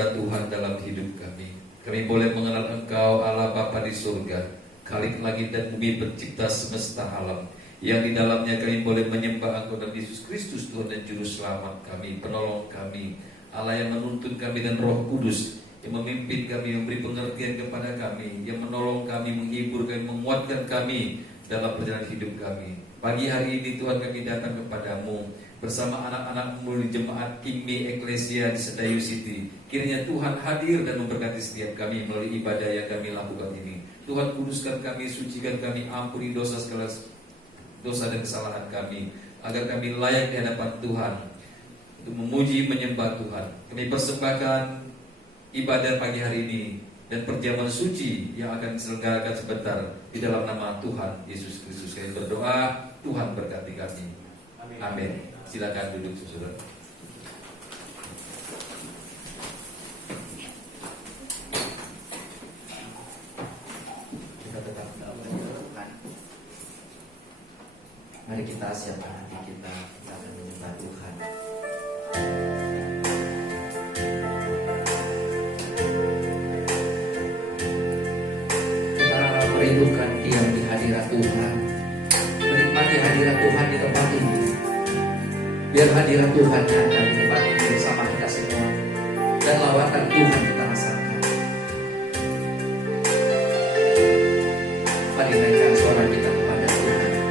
anugerah Tuhan dalam hidup kami. Kami boleh mengenal Engkau Allah Bapa di surga, Khalik langit dan bumi, pencipta semesta alam, yang di dalamnya kami boleh menyembah Engkau dan Yesus Kristus Tuhan dan Juru Selamat kami, penolong kami, Allah yang menuntun kami, dan Roh Kudus yang memimpin kami, memberi pengertian kepada kami, yang menolong kami, menghibur kami, menguatkan kami dalam perjalanan hidup kami. Pagi hari ini Tuhan kami datang kepadamu bersama anak-anak-Mu di jemaat Kingme Eklesia di Sedayu City. Kiranya Tuhan hadir dan memberkati setiap kami melalui ibadah yang kami lakukan ini. Tuhan kuduskan kami, sucikan kami, ampuni dosa segala dosa dan kesalahan kami, agar kami layak di hadapan Tuhan untuk memuji menyembah Tuhan. Kami persembahkan ibadah pagi hari ini dan perjamuan suci yang akan diselenggarakan sebentar di dalam nama Tuhan Yesus Kristus. Kami berdoa, Tuhan berkati kami. Amin. Silakan duduk, saudara. Kita tetap berdoa. Mari kita siapkan hati kita akan menyembah Tuhan. Kita merindukan diam di hadirat Tuhan, menikmati hadirat Tuhan di tempat ini. Biar hadirat Tuhan nyata di tempat ini bersama kita semua, dan lawatan Tuhan kita rasakan. Mari naikkan suara kita kepada Tuhan.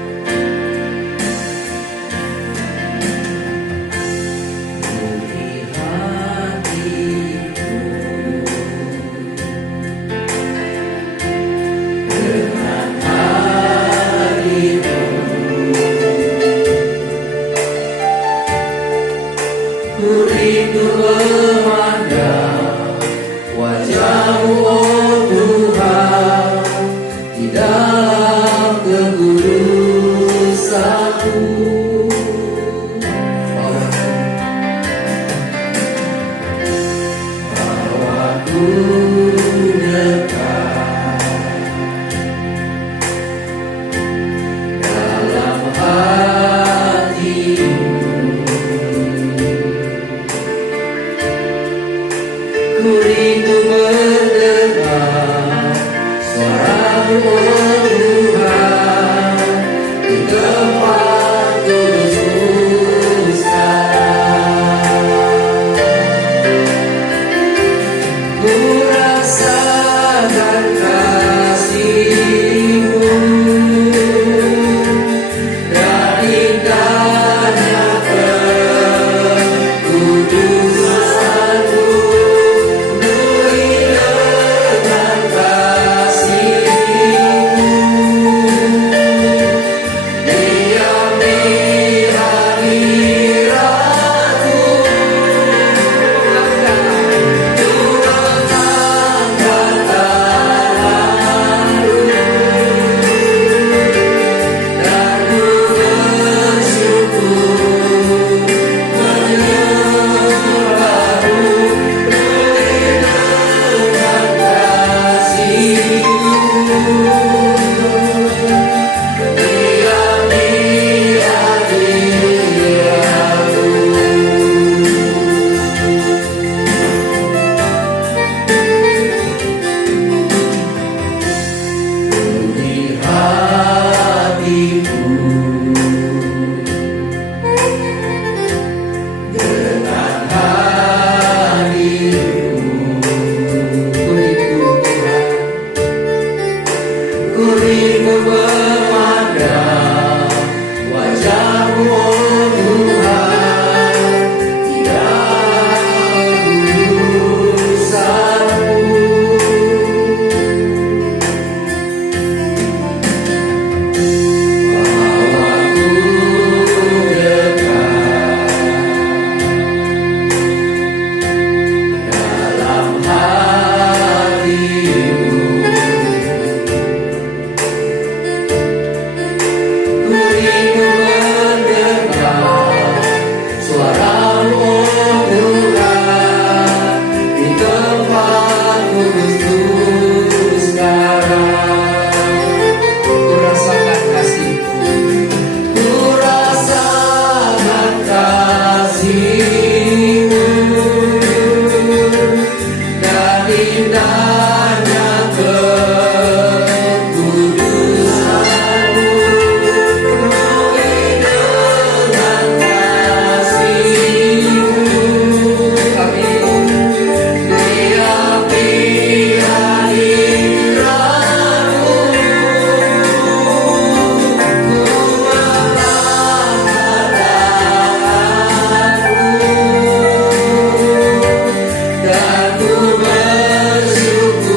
Penuhi hatiku dengan harimu, ku rindu memandang wajah-Mu, oh Tuhan, di dalam kekudusan-Mu. Bawaku dekat dalam hati-Mu, ku rindu mendengar suara-Mu, oh Tuhan, di tempat kudus-Mu sekarang. Ku rasakan kasih-Mu dan indahnya kekudusan-Mu. Penuhi dengan kasih-Mu, diam di hadirat-Mu, ku mengangkat tangan indahnya kekudusan-Mu, penuhi dengan kasih-Mu. Kami diapi hadirat-Mu, ku mengangkat tanganku dan ku bersyukur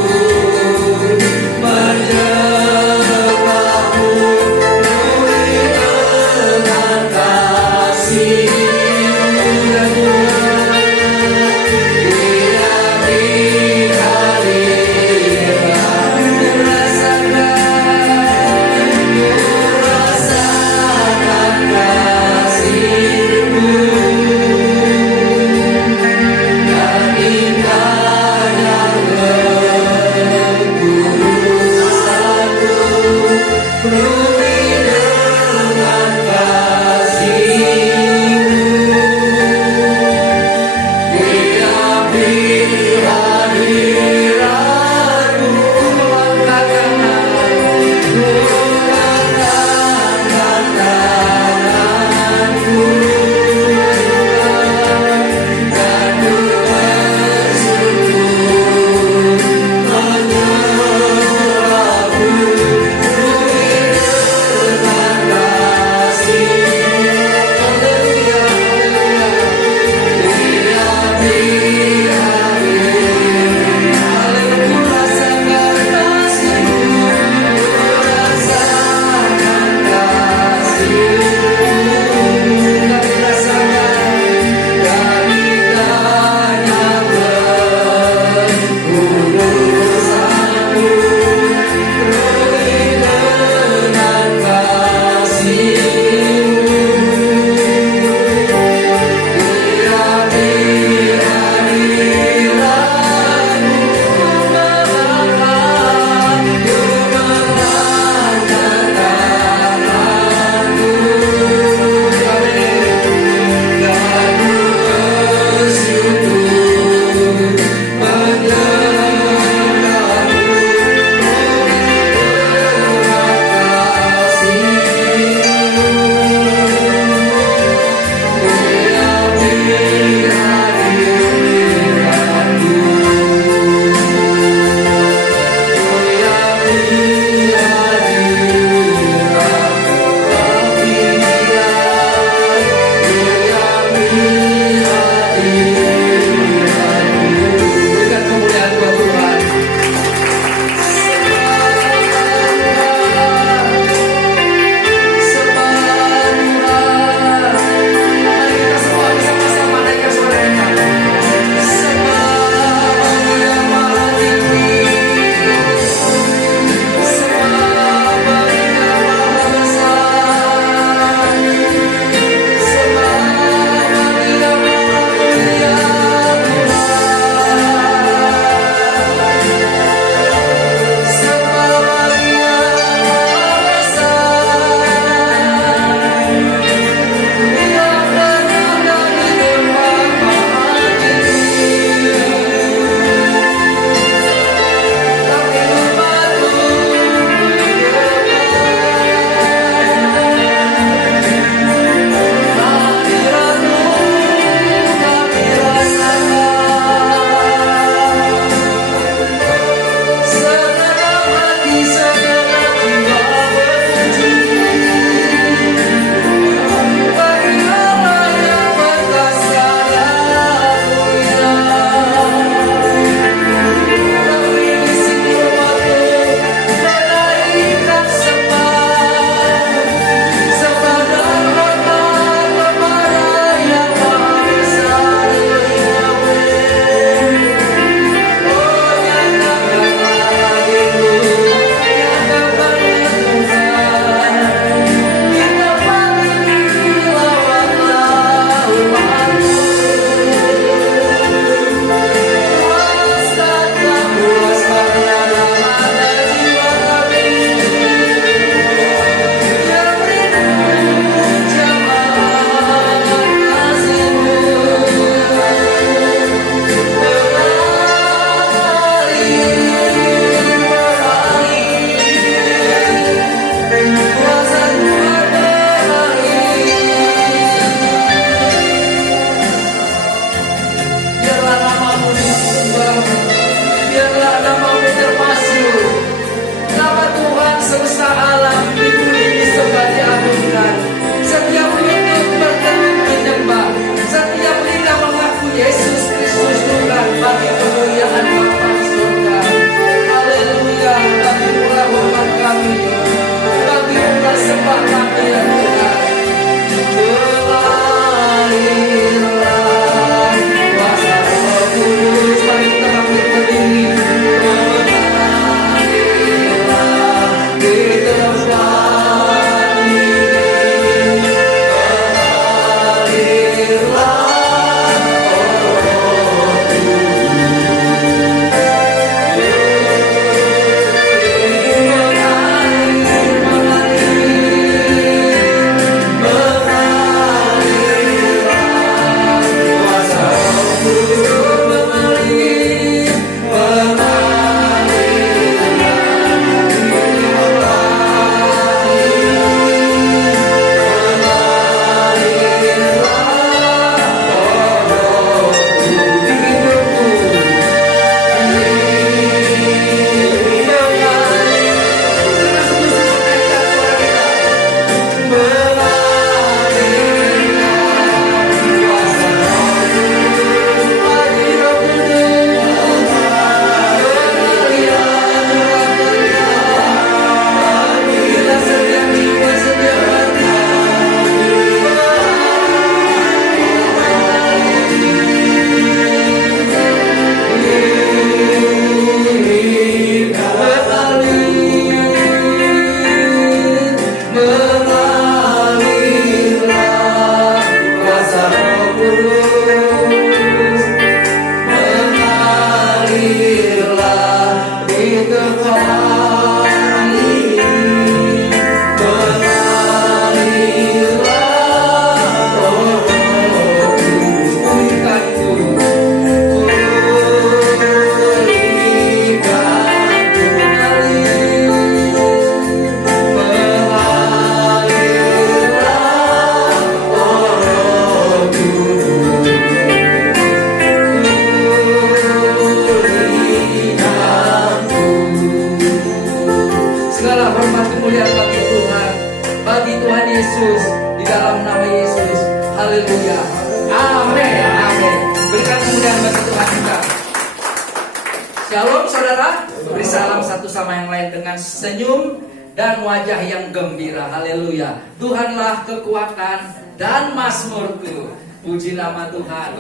saudara? Beri salam satu sama yang lain dengan senyum dan wajah yang gembira. Haleluya. Tuhanlah kekuatan dan mazmurku. Puji nama Tuhan.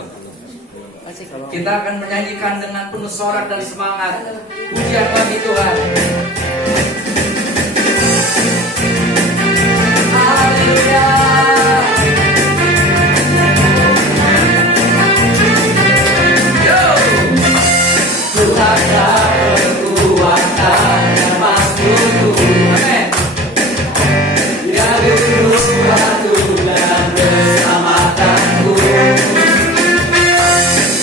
Kita akan menyanyikan dengan penuh sorak dan semangat. Pujian bagi Tuhan. Haleluya. Tuhanlah kekuatan dan mazmurku. Amin. Ya dulu waktu dan keselamatanku.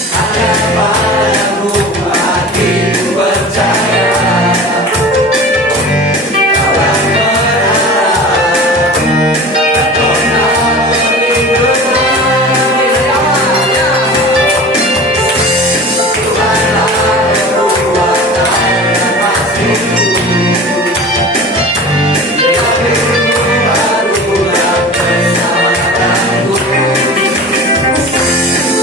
Hanya padamu hatiku percaya. Kau yang berharap dan pernah melindungi awalnya. Tuhanlah kekuatan dan mazmurku. Ya dulu baru dan keselamatanku.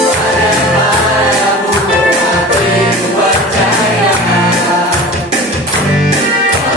Hanya padamu hatiku percaya. Kau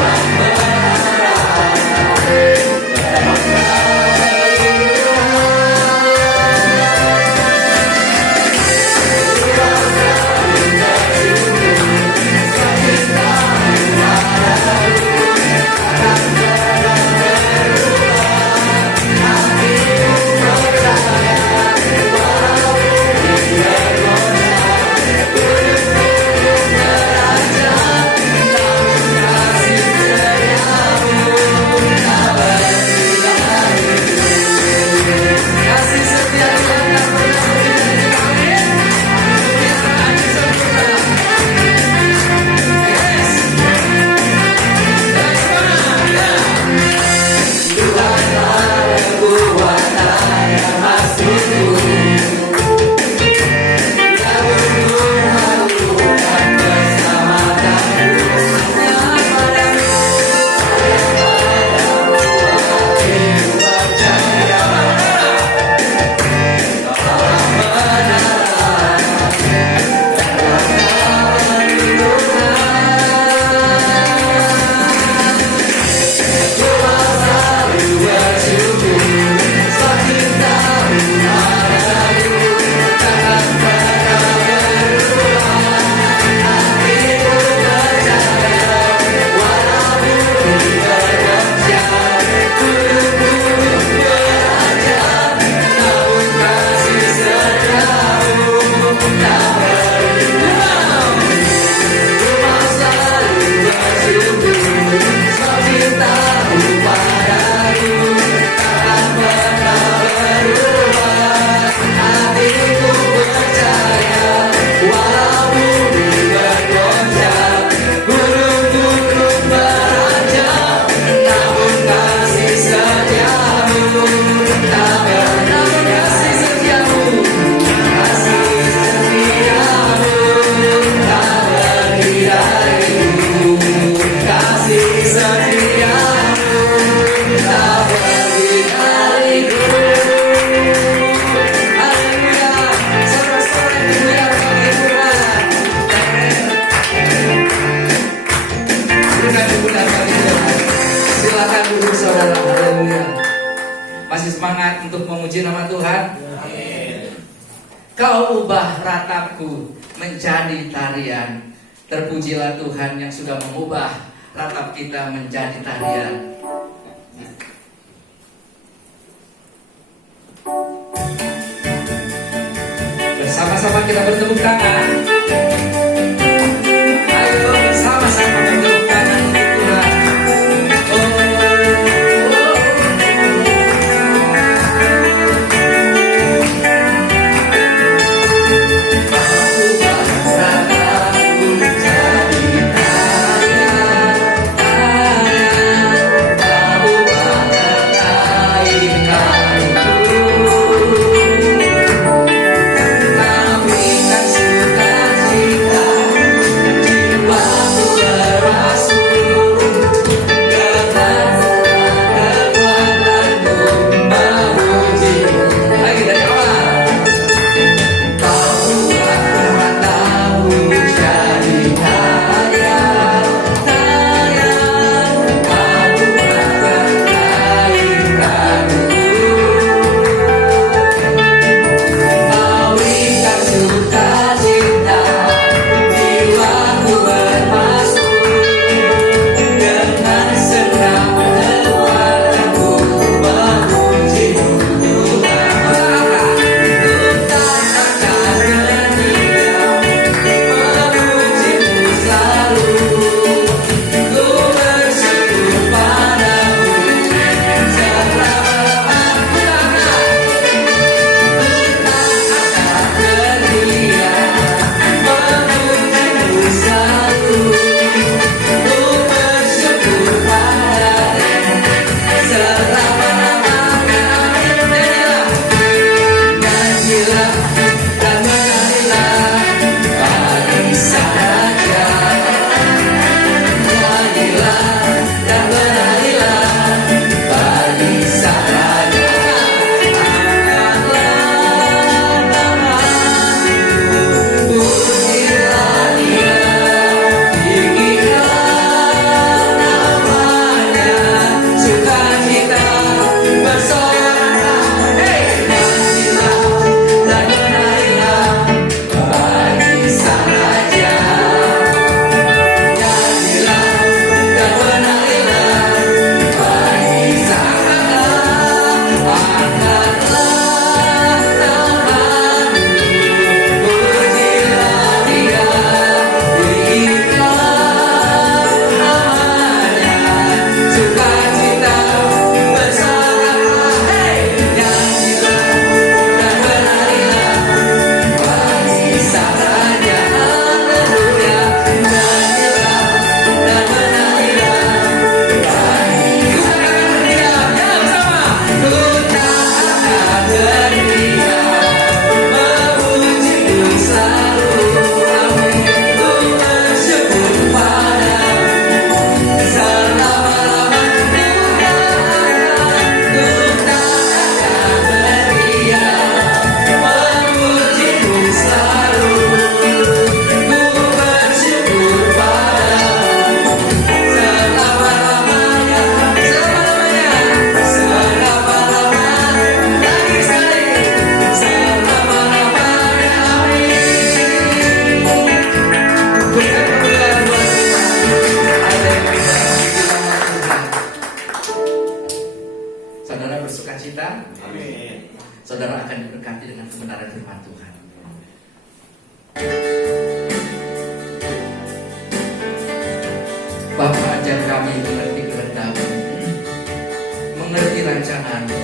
yang kasih setia Tuhan tak pernah berhenti. Amin. Kemuliaan sempurna. Yes. Dan semuanya. Tuhanlah kekuatan dan mazmurku. Ya dulu malu dan keselamatanku. Hanya padamu hatiku percaya. Silakan duduk saudara. Haleluya. Masih semangat untuk memuji nama Tuhan? Kau ubah ratapku menjadi tarian. Terpujilah Tuhan yang sudah mengubah ratap kita menjadi tarian. Bersama-sama kita bertepuk tangan. Ayo bersama-sama bertepuk tangan untuk Tuhan. Kami kan suka akan diberkati dengan kebenaran firman Tuhan. Bapa, ajar kami mengerti kehendak-Mu, mengerti rancangan-Mu.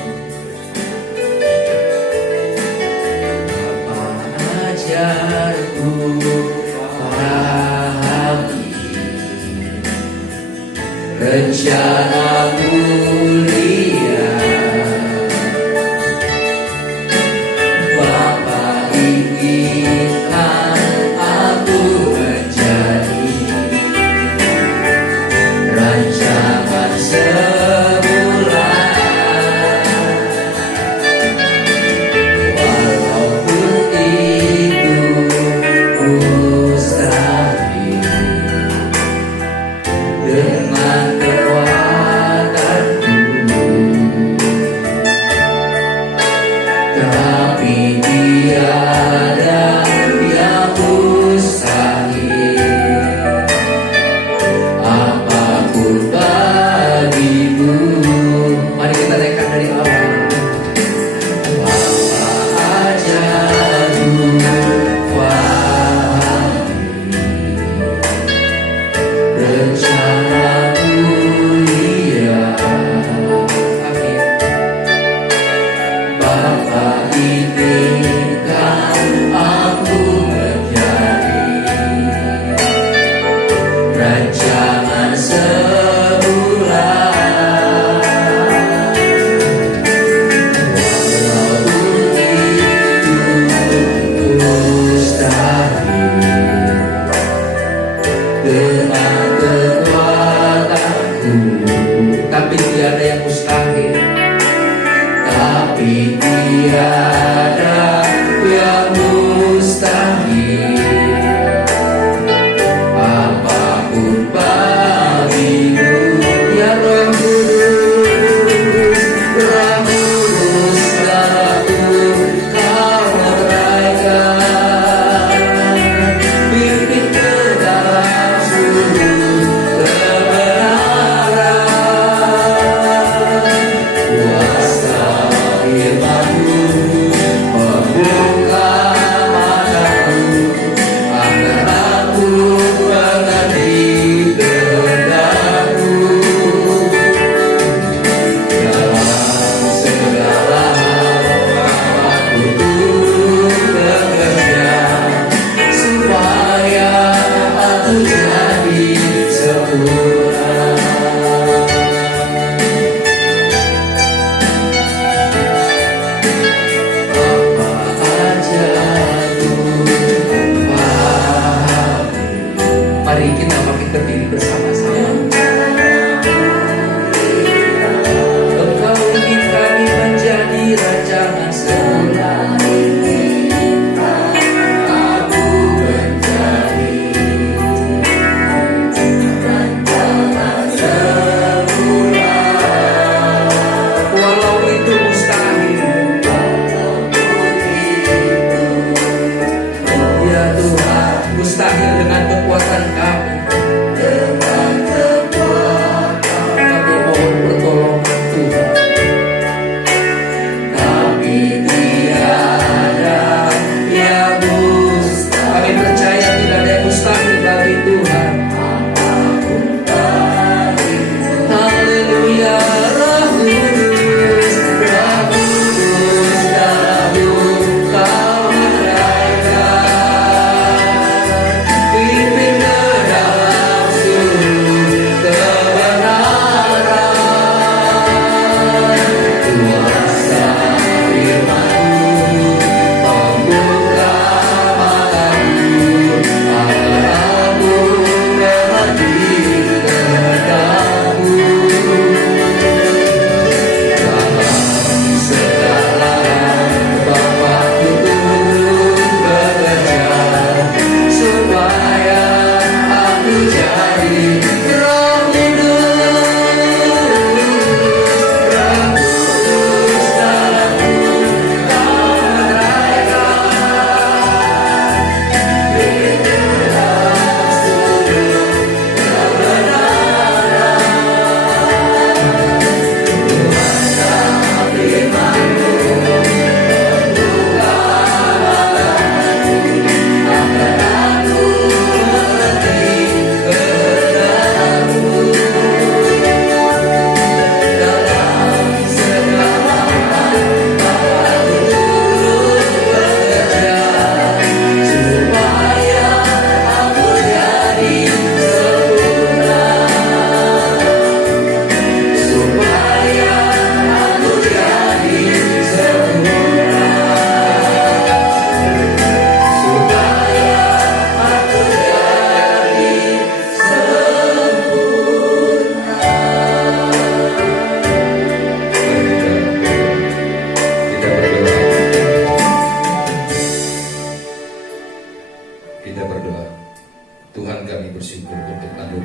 Bapa, ajarku pahami rencana mulia. Bapa inginkan aku menjadi rancangan semula. Walaupun itu mustahil, dengan kekuatan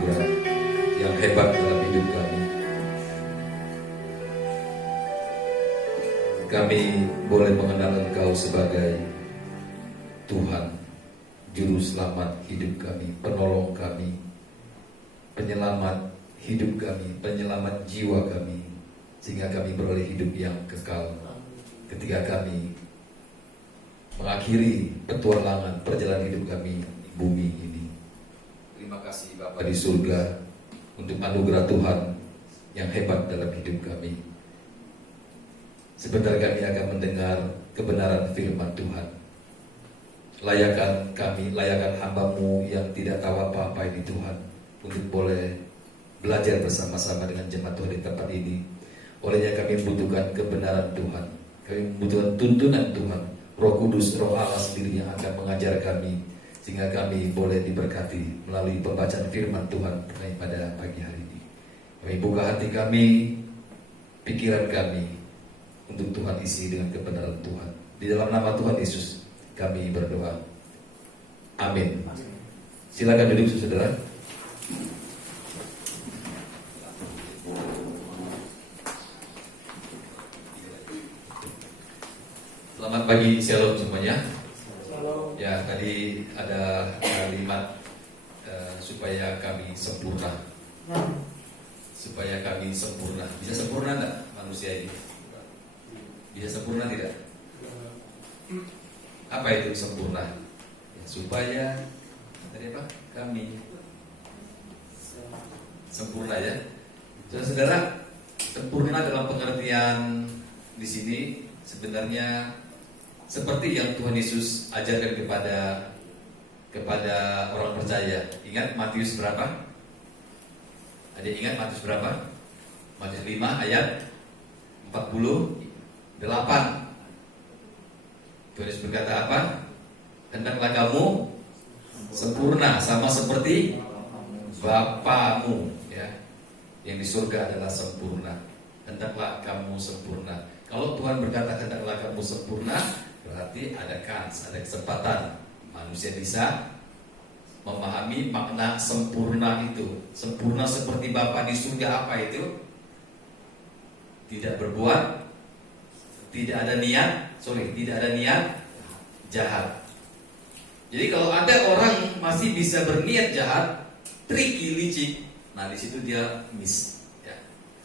anugerah yang hebat dalam hidup kami. Kami boleh mengenal Engkau sebagai Tuhan, Juru Selamat hidup kami, Penolong kami, Penyelamat hidup kami, Penyelamat jiwa kami, sehingga kami beroleh hidup yang kekal ketika kami mengakhiri petualangan perjalanan hidup kami di bumi ini. Terima kasih Bapa di surga untuk anugerah Tuhan yang hebat dalam hidup kami. Sebentar kami akan mendengar kebenaran firman Tuhan. Layakan kami, layakan hamba-Mu yang tidak tahu apa-apa ini Tuhan, untuk boleh belajar bersama-sama dengan jemaat Tuhan di tempat ini. Olehnya kami membutuhkan kebenaran Tuhan, kami membutuhkan tuntunan Tuhan, Roh Kudus, Roh Allah sendiri yang akan mengajar kami, sehingga kami boleh diberkati melalui pembacaan firman Tuhan pada pagi hari ini. Kami buka hati kami, pikiran kami, untuk Tuhan isi dengan kebenaran Tuhan. Di dalam nama Tuhan Yesus kami berdoa. Amin. Silakan duduk saudara. Selamat pagi, shalom semuanya. Ya, tadi ada kalimat supaya kami sempurna. Supaya kami sempurna. Bisa sempurna enggak manusia ini? Bisa sempurna tidak? Apa itu sempurna? Ya, supaya tadi apa? Kami sempurna ya. Saudara, sempurna dalam pengertian di sini sebenarnya seperti yang Tuhan Yesus ajarkan kepada orang percaya. Ingat Matius berapa? Ada ingat Matius berapa? Matius 5 ayat 48. Tuhan Yesus berkata apa? Hendaklah kamu sempurna sama seperti Bapamu ya, yang di surga adalah sempurna. Hendaklah kamu sempurna. Kalau Tuhan berkata hendaklah kamu sempurna, berarti ada kans, ada kesempatan manusia bisa memahami makna sempurna itu. Sempurna seperti Bapa di surga apa itu? Tidak berbuat, tidak ada niat jahat. Jadi kalau ada orang masih bisa berniat jahat, tricky, licik, nah di situ dia miss. Ya.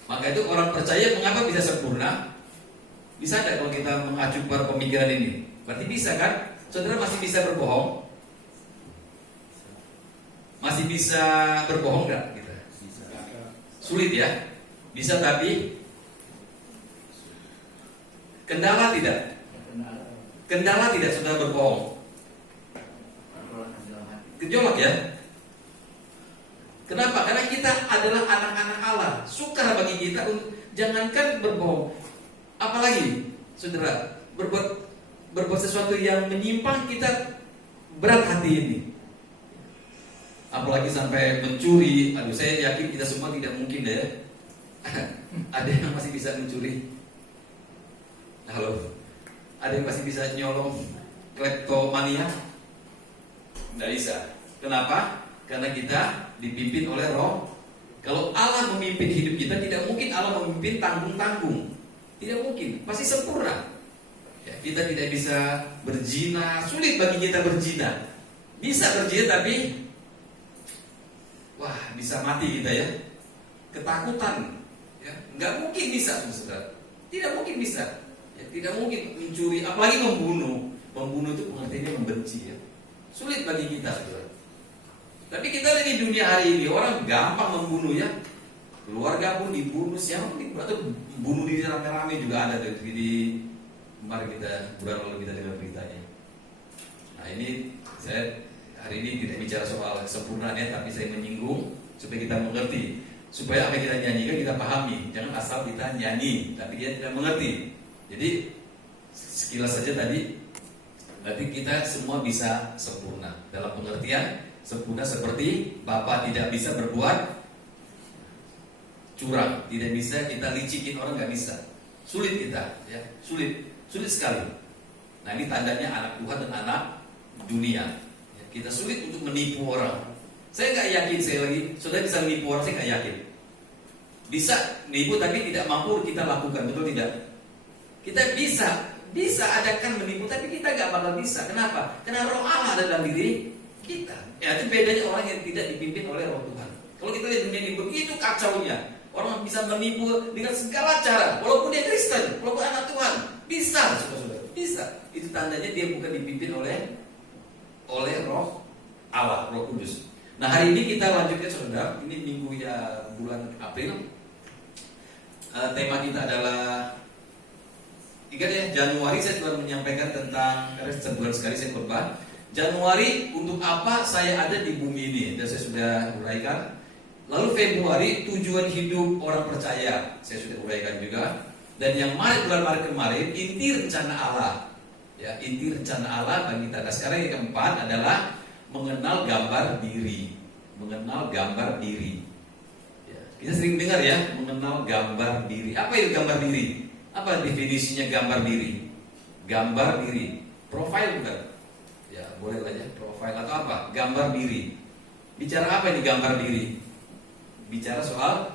Maka itu orang percaya mengapa bisa sempurna? Bisa tidak kalau kita mengacu pada pemikiran ini? Berarti bisa kan? Saudara masih bisa berbohong? Masih bisa berbohong nggak kita? Sulit ya? Bisa tapi kendala tidak? Kendala tidak saudara berbohong? Gejolak ya? Kenapa? Karena kita adalah anak-anak Allah. Sukar bagi kita untuk jangankan berbohong, apalagi saudara berbuat sesuatu yang menyimpang, kita berat hati ini. Apalagi sampai mencuri. Aduh, saya yakin kita semua tidak mungkin deh. Ada yang masih bisa mencuri? Halo, ada yang masih bisa nyolong, kleptomania? Tidak bisa. Kenapa? Karena kita dipimpin oleh Roh. Kalau Allah memimpin hidup kita, tidak mungkin Allah memimpin tanggung-tanggung. Tidak mungkin, pasti sempurna. Ya, kita tidak bisa berzina, sulit bagi kita berzina. Bisa berzina tapi wah, bisa mati kita ya. Ketakutan ya, nggak mungkin bisa, saudara. Tidak mungkin bisa. Ya, tidak mungkin mencuri, apalagi membunuh. Membunuh itu pengertiannya membenci ya. Sulit bagi kita, saudara. Tapi kita lihat di dunia hari ini, orang gampang membunuh ya. Keluarga pun dibunuh, siapa pun dibunuh, atau bunuh diri rame-rame juga ada di kemarin kita bulan lalu kita dengar beritanya. Nah ini saya hari ini tidak bicara soal kesempurnaan ya, tapi saya menyinggung supaya kita mengerti, supaya apa yang kita nyanyikan kita pahami. Jangan asal kita nyanyi tapi dia tidak mengerti. Jadi sekilas saja tadi, berarti kita semua bisa sempurna dalam pengertian sempurna seperti Bapa tidak bisa berbuat curang, tidak bisa kita licikin orang, nggak bisa. Sulit kita, ya, sulit sekali. Nah ini tandanya anak Tuhan dan anak dunia. Ya, kita sulit untuk menipu orang. Saya nggak yakin saya lagi, sudah bisa menipu orang, saya nggak yakin. Bisa menipu tapi tidak mampu kita lakukan, betul tidak? Kita bisa adakan menipu tapi kita nggak bakal bisa. Kenapa? Karena roh Allah ada dalam diri kita. Ya, itu bedanya orang yang tidak dipimpin oleh roh Tuhan. Kalau kita lihat dunia ini begitu kacaunya, orang bisa menipu dengan segala cara, walaupun dia Kristen, walaupun anak Tuhan, bisa, saudara-saudara, bisa. Itu tandanya dia bukan dipimpin oleh roh Allah, Roh Kudus. Nah, hari ini kita lanjutkan, saudara. Ini minggu ya bulan April. Tema kita adalah, ingat ya, Januari saya sudah menyampaikan tentang, karena sebulan sekali saya khotbah. Januari, untuk apa saya ada di bumi ini, dan saya sudah uraikan. Lalu Februari, tujuan hidup orang percaya, saya sudah uraikan juga. Dan yang bulan Maret kemarin, inti rencana Allah. Ya, inti rencana Allah bagi kita. Nah, sekarang yang keempat adalah mengenal gambar diri. Mengenal gambar diri. Ya, kita sering dengar ya, mengenal gambar diri. Apa itu gambar diri? Apa definisinya gambar diri? Gambar diri, profil bukan? Ya, boleh lah ya, profil atau apa? Gambar diri. Bicara apa ini gambar diri? Bicara soal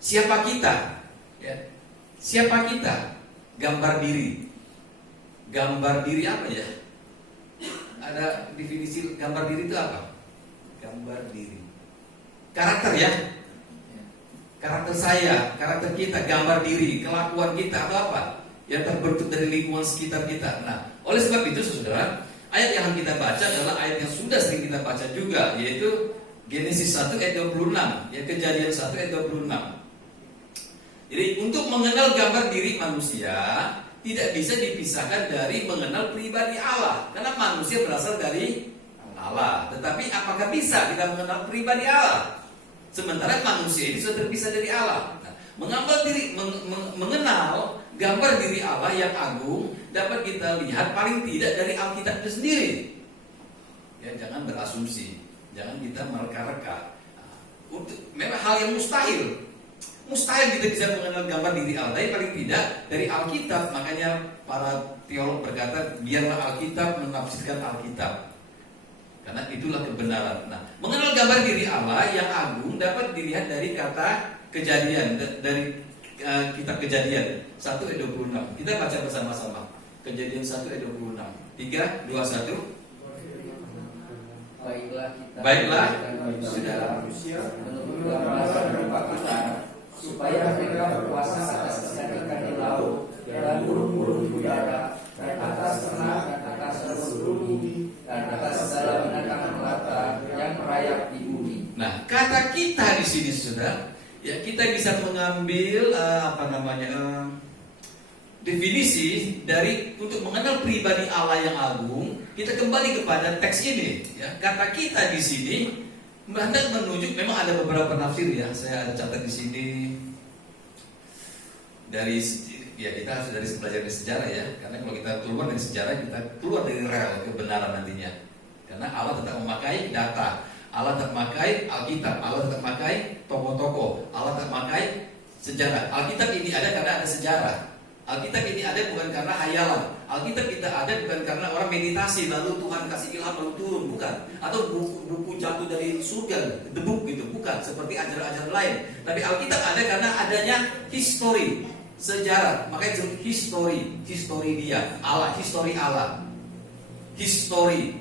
siapa kita, ya. Siapa kita? Gambar diri. Gambar diri apa ya? Ada definisi gambar diri itu apa? Gambar diri. Karakter ya. Karakter saya, karakter kita, gambar diri, kelakuan kita atau apa? Yang terbentuk dari lingkungan sekitar kita. Nah, oleh sebab itu saudara, ayat yang kita baca adalah ayat yang sudah sering kita baca juga, yaitu Genesis 1 ayat 26, ya, Kejadian 1 ayat 26. Jadi untuk mengenal gambar diri manusia tidak bisa dipisahkan dari mengenal pribadi Allah, karena manusia berasal dari Allah. Tetapi apakah bisa kita mengenal pribadi Allah sementara manusia ini sudah terpisah dari Allah? Nah, mengenal gambar diri Allah yang agung dapat kita lihat paling tidak dari Alkitab itu sendiri. Ya, jangan berasumsi, jangan kita mereka-reka. Nah, memang hal yang mustahil kita bisa mengenal gambar diri Allah, tapi paling tidak dari Alkitab. Makanya para teolog berkata, biarlah Alkitab menafsirkan Alkitab, karena itulah kebenaran. Nah, mengenal gambar diri Allah yang agung dapat dilihat dari kata Kejadian, dari kitab Kejadian 1 ayat 26. Kita baca bersama-sama. Kejadian 1 ayat 26. 3, 2, 1. Baiklah saudara manusia menurut gambaran rupa kita, supaya mereka berkuasa atas ikan-ikan di laut dan burung-burung di udara dan atas ternak dan atas seluruh bumi dan atas segala binatang melata yang merayap di bumi. Nah, kata kita di sini sudah, ya, kita bisa mengambil definisi dari untuk mengenal pribadi Allah yang agung. Kita kembali kepada teks ini, ya. Kata kita di sini hendak menunjuk, memang ada beberapa penafsir ya. Saya ada catat di sini dari, ya, kita harus dari belajar dari sejarah ya. Karena kalau kita keluar dari sejarah, kita keluar dari rel kebenaran nantinya. Karena Allah tetap memakai data, Allah tetap memakai Alkitab, Allah tetap memakai tokoh-tokoh, Allah tetap memakai sejarah. Alkitab ini ada karena ada sejarah. Alkitab ini ada bukan karena hayalan. Alkitab kita ada bukan karena orang meditasi lalu Tuhan kasih ilham lalu turun, bukan. Atau buku jatuh dari surga, debuk gitu, bukan. Seperti ajaran-ajaran lain. Tapi Alkitab ada karena adanya history, sejarah. Makanya history dia, Allah, history Allah. History.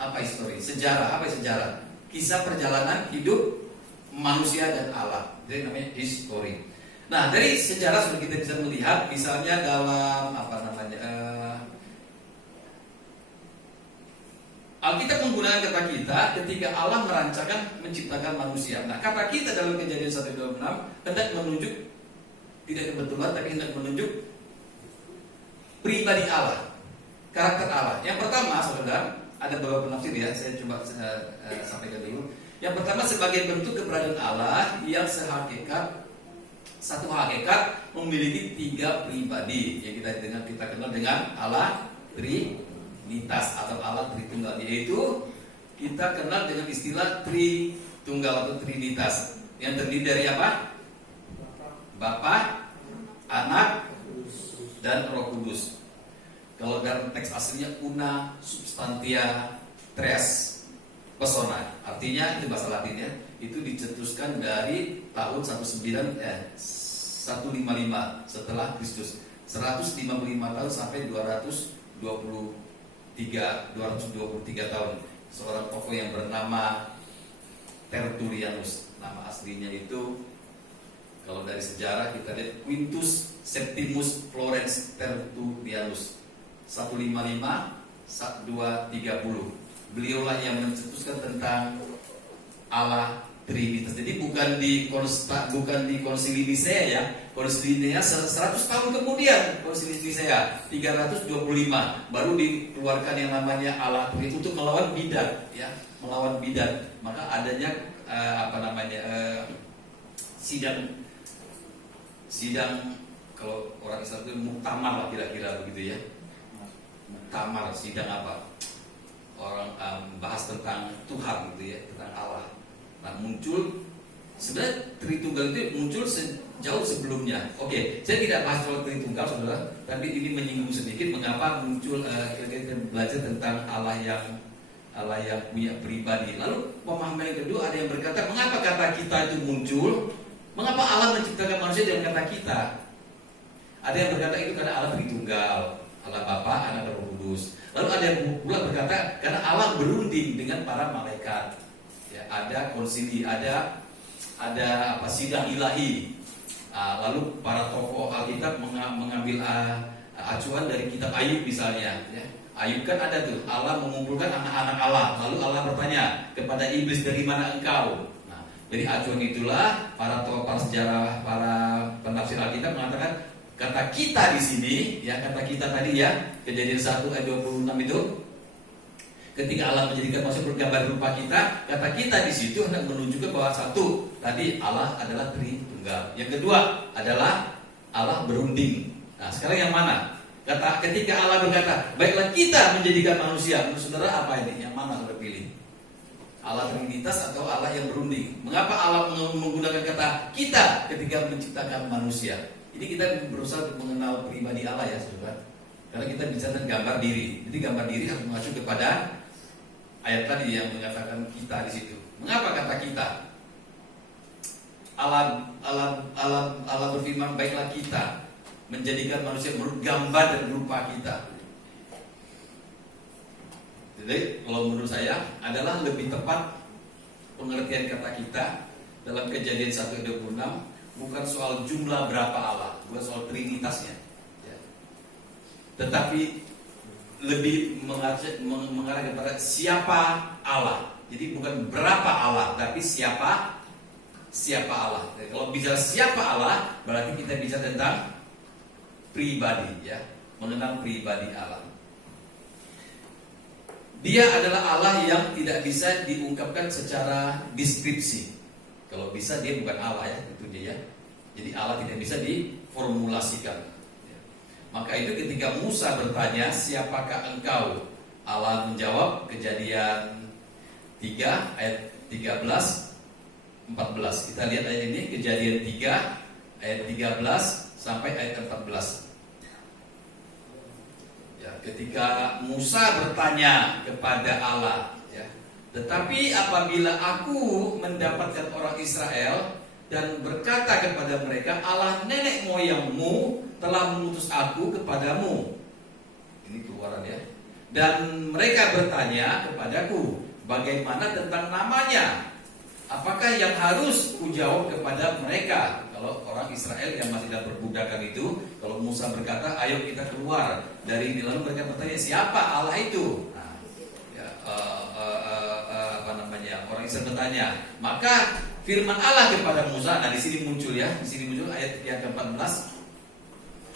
Apa history? Sejarah. Apa sejarah? Kisah perjalanan hidup manusia dan Allah. Jadi namanya history. Nah, dari sejarah sudah kita bisa melihat, misalnya dalam Alkitab menggunakan kata kita ketika Allah menciptakan manusia. Nah, kata kita dalam Kejadian 1:26 hendak menunjuk, tidak kebetulan, tapi hendak menunjuk pribadi Allah, karakter Allah. Yang pertama, saudara, ada beberapa penafsir ya, saya coba sampaikan dulu. Yang pertama, sebagai bentuk keberadaan Allah yang satu hakikat memiliki 3 pribadi yang kita kenal dengan Allah Trinitas atau Allah Tritunggal, yaitu kita kenal dengan istilah Tritunggal atau Trinitas yang terdiri dari apa? Bapa, Anak, dan Roh Kudus. Kalau dalam teks aslinya una substantia tres, Pesona. Artinya itu bahasa Latinnya, itu dicetuskan dari tahun 155 setelah Kristus. 155 tahun sampai 223 tahun. Seorang tokoh yang bernama Tertullianus. Nama aslinya itu, kalau dari sejarah kita lihat, Quintus Septimus Florence Tertullianus. 155-230. Beliaulah yang mencetuskan tentang Allah Trinitas. Jadi bukan di Konsili Nisea ya. Konsili Nisea 100 tahun kemudian, Konsili Nisea 325 baru dikeluarkan yang namanya Allah Trinitas untuk melawan bidat ya, melawan bidat. Maka adanya sidang kalau orang Islam itu muktamar lah kira-kira begitu ya. Muktamar, sidang apa? Orang bahas tentang Tuhan gitu ya, tentang Allah. Nah, muncul sebenarnya Tritunggal itu muncul jauh sebelumnya. Oke, saya tidak bahas soal Tritunggal saudara, tapi ini menyinggung sedikit mengapa muncul kita belajar tentang Allah yang punya pribadi. Lalu pemahaman yang kedua, ada yang berkata, mengapa kata kita itu muncul? Mengapa Allah menciptakan manusia dengan kata kita? Ada yang berkata itu karena Allah Tritunggal, Allah Bapa, Anak, dan Roh Kudus. Lalu ada yang pula berkata karena Allah berunding dengan para malaikat. Ya, ada konsili, ada sidang ilahi. Lalu para tokoh Alkitab mengambil acuan dari kitab Ayub misalnya. Ya. Ayub kan ada tuh, Allah mengumpulkan anak-anak Allah. Lalu Allah bertanya kepada iblis, dari mana engkau? Nah, dari acuan itulah para sejarah, para penafsir Alkitab mengatakan kata kita di sini, ya kata kita tadi ya, Kejadian 1 ayat 26 itu, ketika Allah menjadikan manusia bergambar rupa kita, kata kita di situ hendak menunjukkan bahwa satu, tadi Allah adalah Tritunggal. Yang kedua adalah Allah berunding. Nah, sekarang yang mana? Ketika Allah berkata, baiklah kita menjadikan manusia, menurut saudara apa ini? Yang mana saudara pilih? Allah Trinitas atau Allah yang berunding? Mengapa Allah menggunakan kata kita ketika menciptakan manusia? Ini kita berusaha untuk mengenal pribadi Allah ya saudara. Karena kita bicara tentang gambar diri. Jadi gambar diri harus mengacu kepada ayat tadi yang mengatakan kita di situ. Mengapa kata kita? Allah berfirman, baiklah kita menjadikan manusia bergambar dan rupa kita. Jadi kalau menurut saya adalah lebih tepat pengertian kata kita dalam Kejadian 1:26. Bukan soal jumlah berapa Allah, bukan soal trinitasnya ya. Tetapi lebih mengarah kepada siapa Allah. Jadi bukan berapa Allah, tapi siapa Allah. Jadi kalau bicara siapa Allah, berarti kita bicara tentang pribadi ya, mengenal pribadi Allah. Dia adalah Allah yang tidak bisa diungkapkan secara deskripsi. Kalau bisa dia bukan Allah ya, itu dia ya. Jadi Allah tidak bisa diformulasikan. Ya. Maka itu ketika Musa bertanya, siapakah engkau? Allah menjawab, Kejadian 3 ayat 13-14. Kita lihat ayat ini, Kejadian 3 ayat 13 sampai ayat 14. Ya, ketika Musa bertanya kepada Allah, ya, tetapi apabila aku mendapatkan orang Israel dan berkata kepada mereka, Allah nenek moyangmu telah mengutus aku kepadamu. Ini keluaran ya. Dan mereka bertanya kepadaku, bagaimana tentang namanya? Apakah yang harus kujawab kepada mereka? Kalau orang Israel yang masih dalam perbudakan itu, kalau Musa berkata, ayo kita keluar dari ini, lalu mereka bertanya, siapa Allah itu? Nah, ya, orang Israel bertanya, maka firman Allah kepada Musa. Nah, di sini muncul ya, di sini muncul ayat yang ke-14.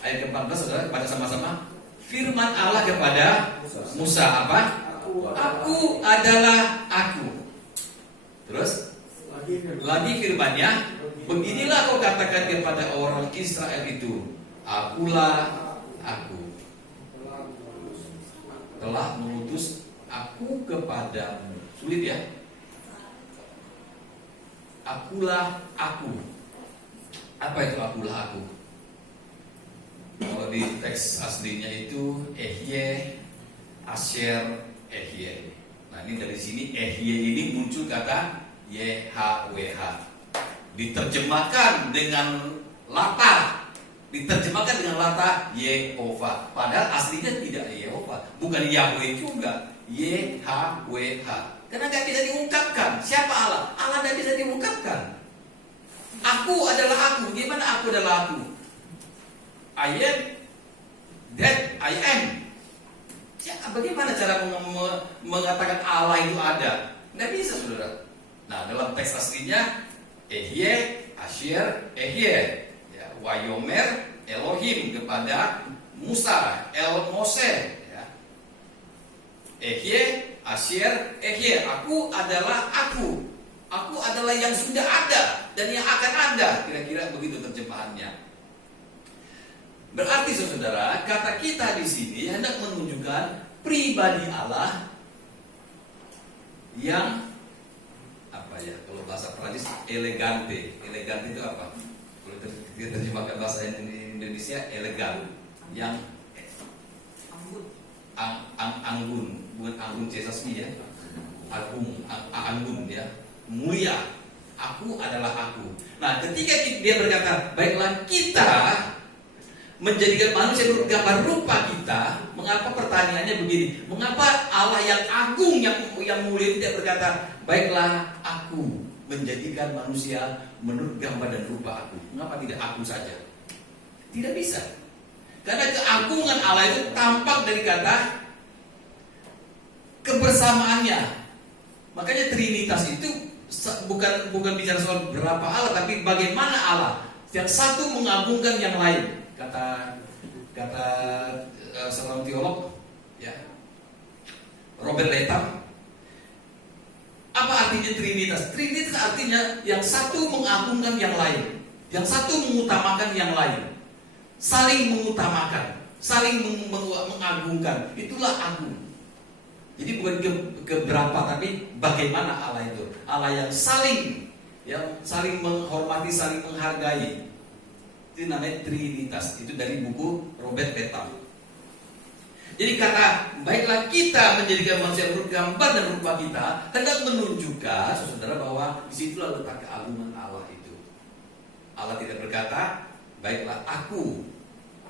Ayat ke-14 saudara, baca sama-sama. Firman Allah kepada Musa apa? Aku adalah aku. Terus lagi firman-Nya, beginilah kau katakan kepada orang Israel itu, akulah aku. Telah mengutus aku kepadamu. Sulit ya? Akulah aku. Apa itu akulah aku? Kalau di teks aslinya itu Ehye, Asher, Ehye. Nah Nah ini dari sini ini muncul kata YHWH. Diterjemahkan dengan latah. Diterjemahkan dengan latah Yehova. Padahal aslinya tidak Yehova, bukan Yahweh juga, YHWH. Karena nggak bisa diungkapkan. Siapa Allah? Allah nggak bisa diungkapkan. Aku adalah aku. Gimana aku adalah aku? I am that I am. Bagaimana cara mengatakan Allah itu ada? Nggak bisa, saudara. Nah, dalam teks aslinya Ehye, Asyir, Ehye, ya, Wayomer, Elohim kepada Musa, El Mose, ya. Ehye, Asyir, Ehye. Aku adalah aku. Aku adalah yang sudah ada dan yang akan ada. Kira-kira begitu terjemahannya. Berarti saudara, kata kita di sini hendak menunjukkan pribadi Allah yang apa ya? Kalau bahasa Prancis elegante. Elegante itu apa? Kalau terjemahkan bahasa Indonesia elegan, yang anggun, bukan anggun cesasmi ya. Anggun ya. Mulia, aku adalah aku. Nah, ketika dia berkata, baiklah kita menjadikan manusia menurut gambar rupa kita. Mengapa pertanyaannya begini? Mengapa Allah yang agung, yang mulia tidak berkata, baiklah aku menjadikan manusia menurut gambar dan rupa aku? Mengapa tidak aku saja? Tidak bisa. Karena keagungan Allah itu tampak dari kata kebersamaannya. Makanya Trinitas itu bukan bicara soal berapa Allah, tapi bagaimana Allah. Yang satu mengagungkan yang lain. Kata seorang teolog, ya, Robert Letham. Apa artinya Trinitas? Trinitas artinya yang satu mengagungkan yang lain, yang satu mengutamakan yang lain, saling mengutamakan, saling mengagungkan. Itulah agung. Jadi bukan keberapa, tapi bagaimana Allah itu. Allah yang saling menghormati, saling menghargai. Itu namanya Trinitas. Itu dari buku Robert Letham. Jadi kata baiklah kita menjadikan manusia menurut gambar dan rupa kita hendak menunjukkan, saudara, bahwa disitulah letak keagungan Allah itu. Allah tidak berkata baiklah aku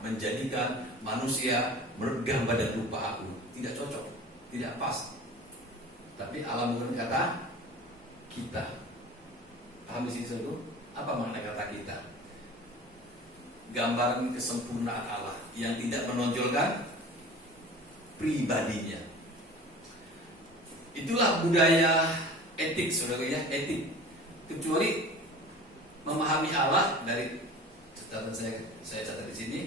menjadikan manusia menurut gambar dan rupa aku. Tidak cocok. Tidak pas. Tapi Allah berkata kita. Paham di sini saudara? Apa makna kata kita? Gambaran kesempurnaan Allah yang tidak menonjolkan pribadinya. Itulah budaya etik, saudara ya, etik. Kecuali memahami Allah dari catatan saya catat di sini.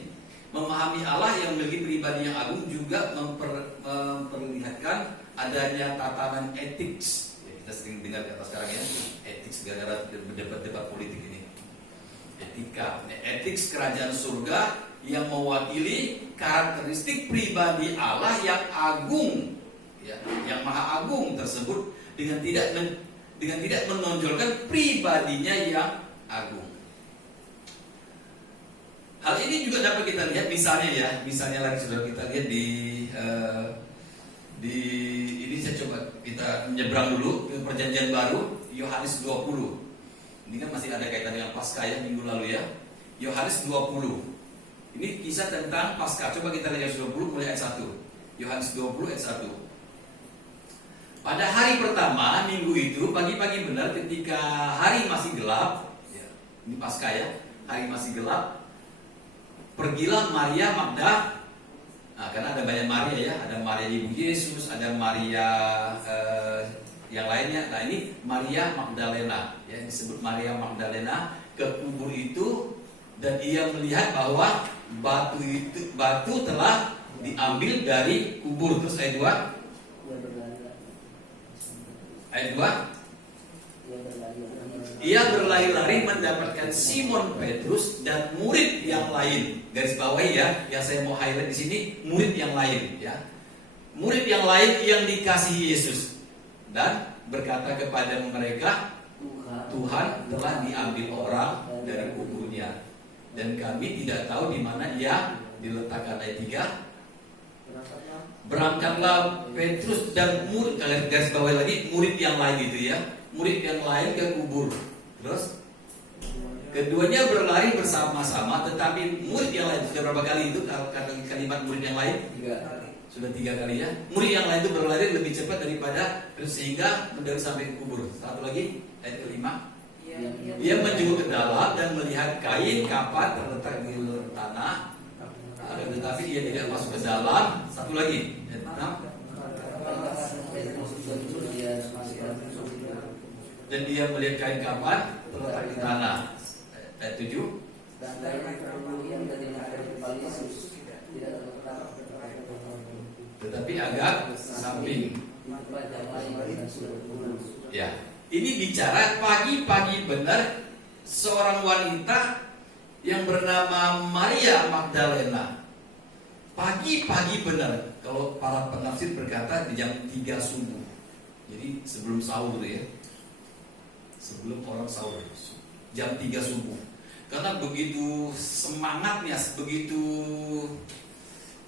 Memahami Allah yang memiliki pribadi yang agung juga memperlihatkan adanya tatanan etik. Ya, kita sering dengar kata sekarang ya, etik gara-gara berdebat politik ini. Etika, etik kerajaan surga yang mewakili karakteristik pribadi Allah yang agung, ya, yang maha agung tersebut dengan tidak menonjolkan pribadinya yang agung. Hal ini juga dapat kita lihat misalnya lagi saudara, kita lihat di ini saya coba kita menyeberang dulu ke Perjanjian Baru, Yohanes 20. Ini kan masih ada kaitan dengan Paskah ya, minggu lalu ya. Yohanes 20. Ini kisah tentang Paskah. Coba kita lihat Yohanes 20 mulai ayat 1. Yohanes 20 ayat 1. Pada hari pertama minggu itu, pagi-pagi benar ketika hari masih gelap, ya, ini Paskah ya, hari masih gelap. Pergilah Maria Magda. Nah, karena ada banyak Maria ya, ada Maria Ibu Yesus, ada Maria yang lainnya. Nah, ini Maria Magdalena, ya, disebut Maria Magdalena, ke kubur itu dan ia melihat bahwa batu telah diambil dari kubur. Terus ayat 2. Ayat 2. Ia berlari-lari mendapatkan Simon Petrus dan murid yang lain. Garis bawahi ya, yang saya mau highlight di sini, murid yang lain ya. Murid yang lain yang dikasihi Yesus, dan berkata kepada mereka, Tuhan telah diambil orang dari kuburnya dan kami tidak tahu di mana ia diletakkan. Ayat 3. Berangkatlah Petrus dan murid, kalian garis bawah lagi, murid yang lain gitu ya. Murid yang lain ke kubur. Terus keduanya berlari bersama-sama, tetapi murid yang lain sudah berapa kali itu kata kalimat murid yang lain? 3 kali. Sudah 3 kali ya. Murid yang lain itu berlari lebih cepat daripada sehingga mendarat sampai ke kubur. Satu lagi ayat kelima. Ia menjenguk ke dalam dan melihat kain kapan terletak di tanah. Tetapi ia tidak masuk ke dalam. Satu lagi ayat 6. Dan dia melihat kain kapan terletak di tanah. Ayat 7. Dan lainnya yang dari kepala Yesus tidak terletak Tetapi agak samping. Ya, ini bicara pagi-pagi benar seorang wanita yang bernama Maria Magdalena. Pagi-pagi benar. Kalau para penafsir berkata di jam 3 subuh. Jadi sebelum sahur ya. Sebelum orang sahur. Jam 3 subuh. Karena begitu semangatnya, begitu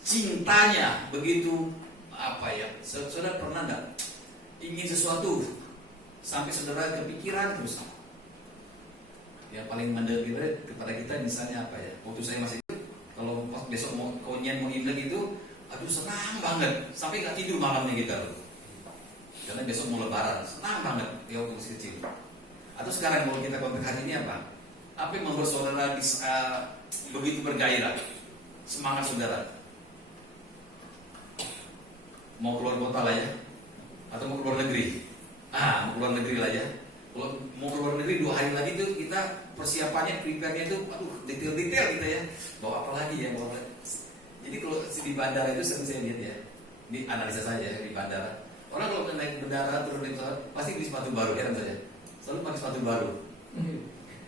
cintanya, begitu apa ya? Saudara pernah enggak ingin sesuatu sampai saudara kepikiran terus? Ya paling menderit kepada kita misalnya apa ya? Waktu saya masih kalau pas besok mau konyen mau Imlek itu, aduh senang banget sampai nggak tidur malamnya kita loh. Karena besok mau Lebaran, senang banget ya waktu masih kecil. Atau sekarang kalau kita kontak hari ini apa? Apa yang membuat saudara begitu bergairah? Semangat saudara. Mau keluar kota lah ya, atau mau keluar negeri. Mau keluar negeri lah ya. Kalau mau keluar negeri 2 hari lagi tuh kita persiapannya, prepare-nya itu, aduh detail-detail kita ya. Bawa apa lagi ya? Jadi kalau di bandara itu sering saya lihat ya. Ini analisa saja ya, di bandara. Orang kalau naik bandara turun dari pesawat pasti beli sepatu baru ya kan saja. Selalu pakai sepatu baru.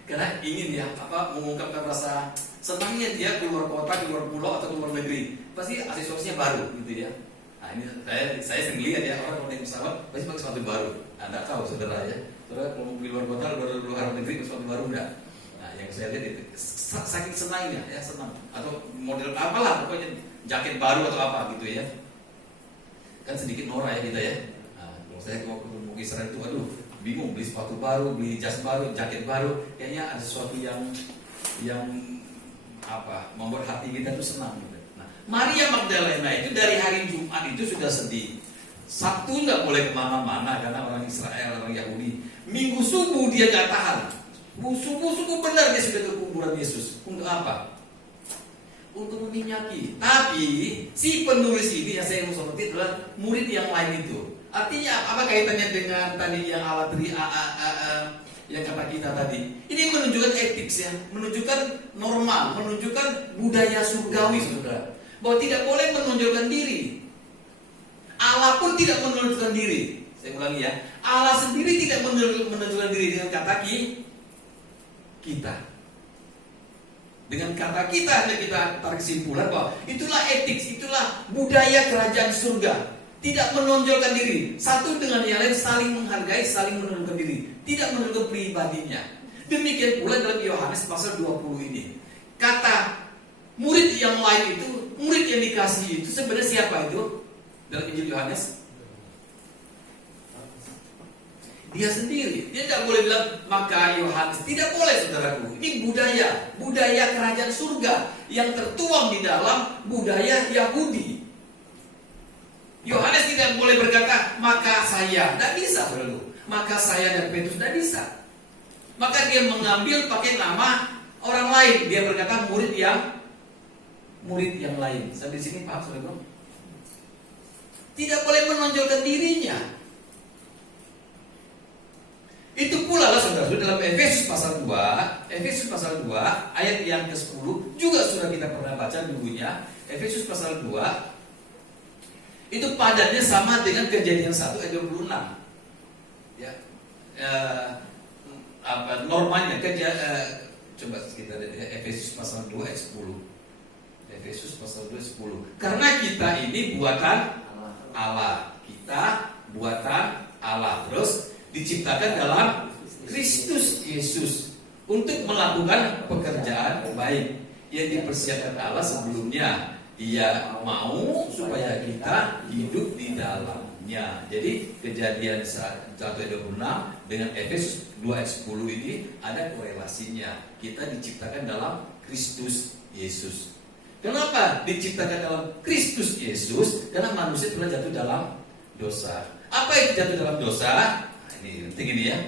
Karena ingin ya mengungkapkan rasa senangnya dia keluar kota, keluar pulau atau keluar negeri. Pasti aksesorisnya baru gitu ya. Nah ini saya sering lihat ya orang kalau naik pesawat pasti pakai sepatu baru. Anda tahu saudara ya. Saudara kalau mau pergi luar kota, luar negeri pakai sepatu baru enggak? Nah yang saya lihat itu saking senangnya ya senang. Atau model apalah pokoknya jaket baru atau apa gitu ya. Kan sedikit norak ya kita ya. Nah, kalau saya mau ke Israel itu aduh bingung beli sepatu baru, beli jas baru, jaket baru, kayaknya ada sesuatu yang membuat hati kita itu senang gitu. Nah, Maria Magdalena itu dari hari Jumat itu sudah sedih. Sabtu nggak boleh kemana-mana karena orang Israel, orang Yahudi. Minggu subuh dia nggak tahan. Subuh benar dia sudah ke kuburan Yesus. Untuk apa? Untuk meminyaki. Tapi si penulis ini yang saya mau soroti adalah murid yang lain itu. Artinya apa kaitannya dengan tadi yang Allah tadi yang kata kita tadi? Ini menunjukkan etik ya, menunjukkan norma, menunjukkan budaya surgawi saudara. Bahwa tidak boleh menonjolkan diri. Allah pun tidak menonjolkan diri. Saya ulangi ya, Allah sendiri tidak menonjolkan diri dengan kata kita. Dengan kata kita hanya kita tarik kesimpulan bahwa itulah etik, itulah budaya kerajaan surga. Tidak menonjolkan diri. Satu dengan yang lain saling menghargai, saling menonjolkan diri. Tidak menonjolkan pribadinya. Demikian pula dalam Yohanes pasal 20 ini. Kata murid yang lain itu, murid yang dikasihi itu sebenarnya siapa itu? Dalam Injil Yohanes dia sendiri. Dia tidak boleh bilang maka Yohanes. Tidak boleh saudaraku. Ini budaya kerajaan surga yang tertuang di dalam budaya Yahudi. Yohanes tidak boleh berkata maka saya. Tidak bisa saudaraku. Maka saya dan Petrus tidak bisa. Maka dia mengambil pakai nama orang lain. Dia berkata murid yang lain. Sampai di sini paham saudaraku? Tidak boleh menonjolkan dirinya. Itu pula lah saudara dalam Efesus pasal 2 ayat yang ke-10 juga sudah kita pernah baca dulunya. Efesus pasal 2 itu padannya sama dengan Kejadian 1 ayat 26. Ya. Normanya coba kita lihat Efesus pasal 2 ayat 10. Efesus pasal 2 ayat 10. Karena kita ini buatan Allah. Kita buatan Allah. Terus diciptakan dalam Kristus Yesus untuk melakukan pekerjaan baik yang dipersiapkan Allah sebelumnya Ia mau supaya kita hidup di dalamnya. Jadi Kejadian 1 ayat 26 dengan Efesus 2 ayat 10 ini ada korelasinya. Kita diciptakan dalam Kristus Yesus. Kenapa diciptakan dalam Kristus Yesus? Karena manusia telah jatuh dalam dosa. Apa itu jatuh dalam dosa? Nah, ini penting ini ya.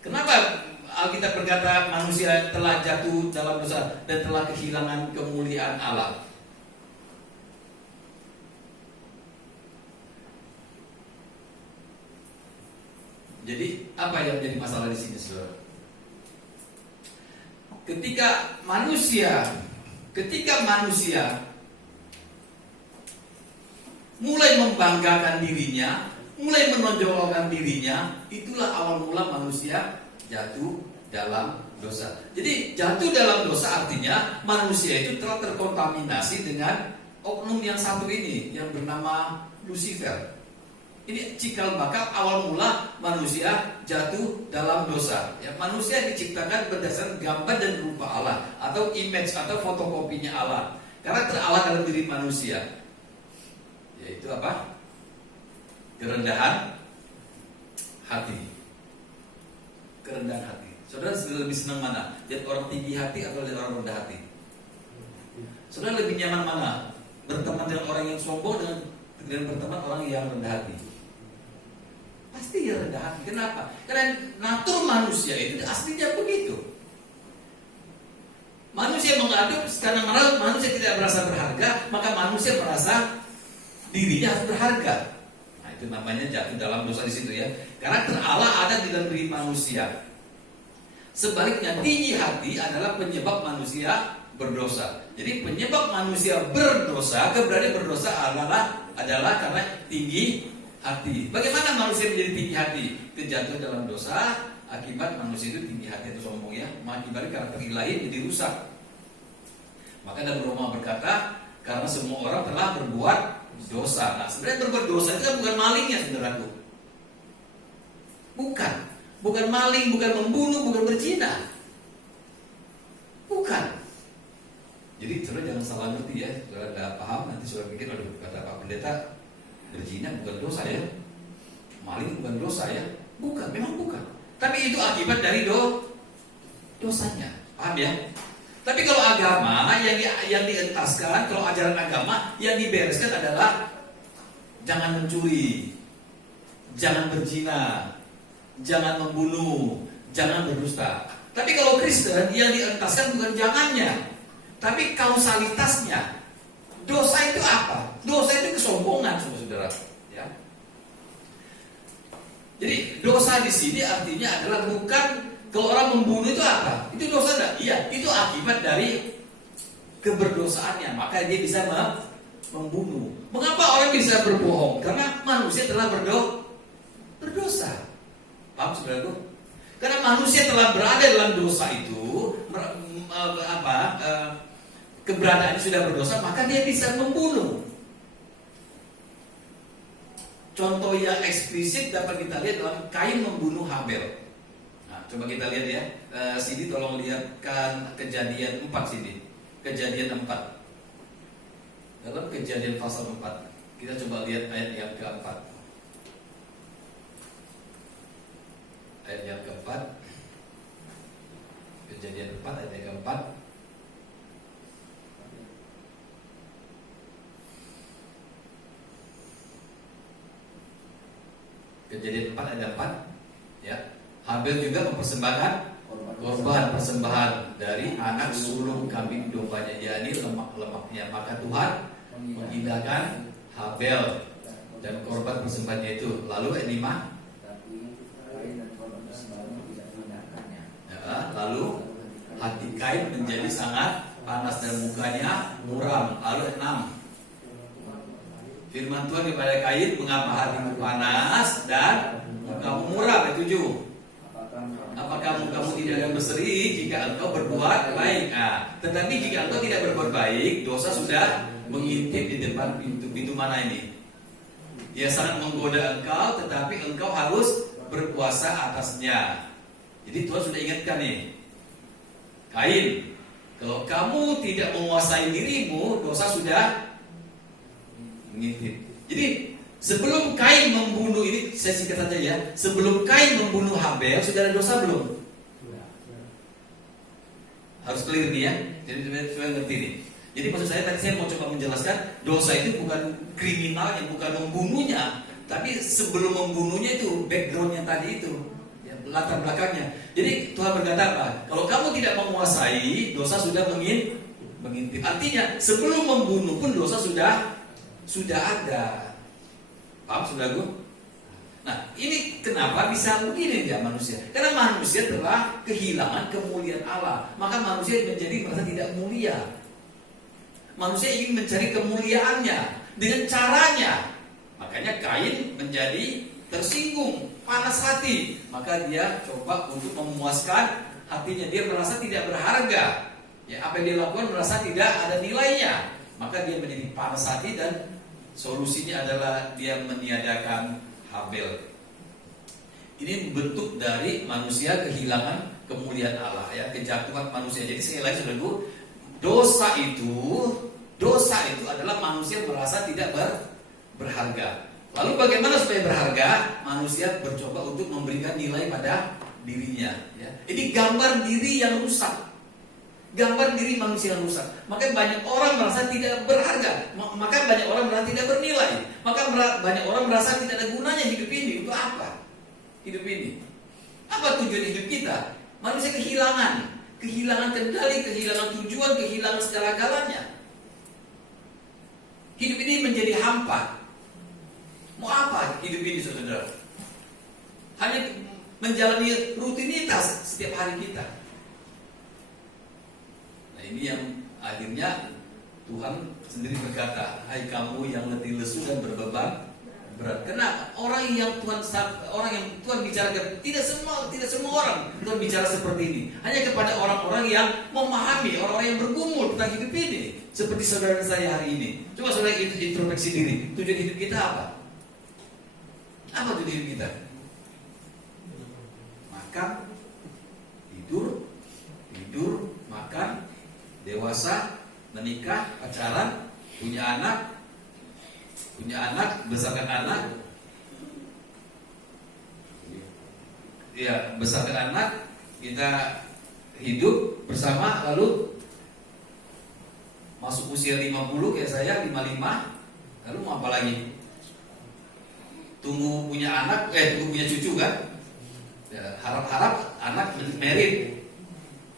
Kenapa Alkitab berkata manusia telah jatuh dalam dosa dan telah kehilangan kemuliaan Allah? Jadi apa yang menjadi masalah di sini, saudara? Ketika manusia mulai membanggakan dirinya, mulai menonjolkan dirinya, itulah awal mula manusia jatuh dalam dosa. Jadi jatuh dalam dosa artinya manusia itu telah terkontaminasi dengan oknum yang satu ini yang bernama Lucifer. Ini cikal bakal awal mula manusia jatuh dalam dosa. Ya, manusia diciptakan berdasarkan gambar dan rupa Allah atau image atau fotokopinya Allah. Karakter Allah dalam diri manusia, yaitu apa? Kerendahan hati. Kerendahan hati. Saudara lebih senang mana? Lihat orang tinggi hati atau lihat orang rendah hati? Saudara lebih nyaman mana? Berteman dengan orang yang sombong dengan berteman orang yang rendah hati? Pasti ya rendah hati. Kenapa? Karena natur manusia itu aslinya begitu. Manusia mengaduk karena manusia tidak merasa berharga, maka manusia merasa dirinya harus berharga. Nah, itu namanya jatuh dalam dosa di situ ya. Karakter Allah ada di dalam diri manusia. Sebaliknya tinggi hati adalah penyebab manusia berdosa. Jadi penyebab manusia berdosa, keberanian berdosa adalah karena tinggi hati. Bagaimana manusia menjadi tinggi hati? Terjatuh dalam dosa, akibat manusia itu tinggi hati atau sombong ya, mengakibatkan karakter ilahi jadi rusak. Maka dalam Roma berkata, karena semua orang telah berbuat dosa. Nah, sebenarnya berbuat dosa itu kan bukan malingnya, saudaraku. Bukan maling, bukan membunuh, bukan berzina. Bukan. Jadi saudara jangan salah ngerti ya, saudara tidak paham nanti saudara pikir, aduh kata Pak Pendeta, berzina bukan dosa ya, maling bukan dosa ya. Bukan, memang bukan. Tapi itu akibat dari dosanya. Paham ya? Tapi kalau agama yang dientaskan, kalau ajaran agama yang dibereskan adalah jangan mencuri, jangan berzina, jangan membunuh, jangan berdusta. Tapi kalau Kristen yang dientaskan bukan jangannya, tapi kausalitasnya. Dosa itu apa? Dosa itu kesombongan, saudara. Ya. Jadi dosa di sini artinya adalah bukan kalau orang membunuh itu apa? Itu dosa enggak? Iya, itu akibat dari keberdosaannya. Maka dia bisa membunuh. Mengapa orang bisa berbohong? Karena manusia telah berdosa. Paham saudaraku? Karena manusia telah berada dalam dosa itu, keberadaannya sudah berdosa, maka dia bisa membunuh. Contoh yang eksplisit dapat kita lihat dalam Kain membunuh Habel. Nah, coba kita lihat ya. Sini tolong lihatkan Kejadian 4 sini. Kejadian 4. Dalam Kejadian pasal 4. Kita coba lihat ayat yang keempat. Ayat yang keempat. Kejadian 4 ayat yang keempat. Kejadian 4 ayat 4 ya. Habel juga mempersembahkan korban persembahan dari anak sulung kambing dombanya, yakni lemak-lemaknya. Maka Tuhan mengindahkan Habel dan korban persembahannya itu. Lalu ayat 5 ya, lalu hati Kain menjadi sangat panas dan mukanya muram. Lalu ayat 6 firman Tuhan kepada Kain, mengapa hatimu panas dan mukamu muram? Ayat 7 apakah mukamu tidak akan berseri jika engkau berbuat baik? Nah, tetapi jika engkau tidak berbuat baik, dosa sudah mengintip di depan pintu mana ini? Dia sangat menggoda engkau, tetapi engkau harus berkuasa atasnya. Jadi Tuhan sudah ingatkan nih, Kain, kalau kamu tidak menguasai dirimu, dosa sudah mengintip. Jadi sebelum Kain membunuh ini, saya singkat saja ya. Sebelum Kain membunuh Habel, sudah ada dosa belum? Harus clear nih ya. Jadi sudah ngerti nih. Jadi maksud saya tadi saya mau coba menjelaskan dosa itu bukan kriminalnya, bukan membunuhnya, tapi sebelum membunuhnya itu backgroundnya tadi itu, ya, latar belakangnya. Jadi Tuhan berkata apa? Kalau kamu tidak menguasai, dosa sudah mengintip. Artinya sebelum membunuh pun dosa sudah ada. Paham saudaraku? Nah, ini kenapa bisa begini ya manusia? Karena manusia telah kehilangan kemuliaan Allah, maka manusia menjadi merasa tidak mulia. Manusia ingin mencari kemuliaannya dengan caranya. Makanya Kain menjadi tersinggung, panas hati. Maka dia coba untuk memuaskan hatinya. Dia merasa tidak berharga. Ya, apa yang dia lakukan merasa tidak ada nilainya. Maka dia menjadi panas hati dan solusinya adalah dia meniadakan Habel. Ini bentuk dari manusia kehilangan kemuliaan Allah, ya, kejatuhan manusia. Jadi sekali lagi saudaraku, dosa itu adalah manusia merasa tidak berharga. Lalu bagaimana supaya berharga? Manusia bercoba untuk memberikan nilai pada dirinya. Ya. Ini gambar diri yang rusak. Gambar diri manusia yang rusak. Maka banyak orang merasa tidak berharga. Maka banyak orang merasa tidak bernilai. Maka banyak orang merasa tidak ada gunanya hidup ini. Untuk apa? Hidup ini. Apa tujuan hidup kita? Manusia kehilangan kendali, kehilangan tujuan, kehilangan segala-galanya. Hidup ini menjadi hampa. Mau apa hidup ini saudara? Hanya menjalani rutinitas setiap hari kita. Nah ini yang akhirnya Tuhan sendiri berkata, hai kamu yang letih lesu dan berbeban berat. Kenapa? Orang yang Tuhan bicarakan, tidak semua orang Tuhan bicara seperti ini. Hanya kepada orang-orang yang memahami, orang-orang yang bergumul tentang hidup ini. Seperti saudara saya hari ini. Coba saudara introspeksi diri. Tujuan hidup kita apa? Apa tujuan hidup kita? Makan, tidur, makan, dewasa, menikah, pacaran, punya anak, besarkan anak, ya besarkan anak, kita hidup bersama, lalu masuk usia 50 kayak saya 55, lalu mau apa lagi? Tunggu punya anak, tunggu punya cucu kan? Ya, harap-harap anak married,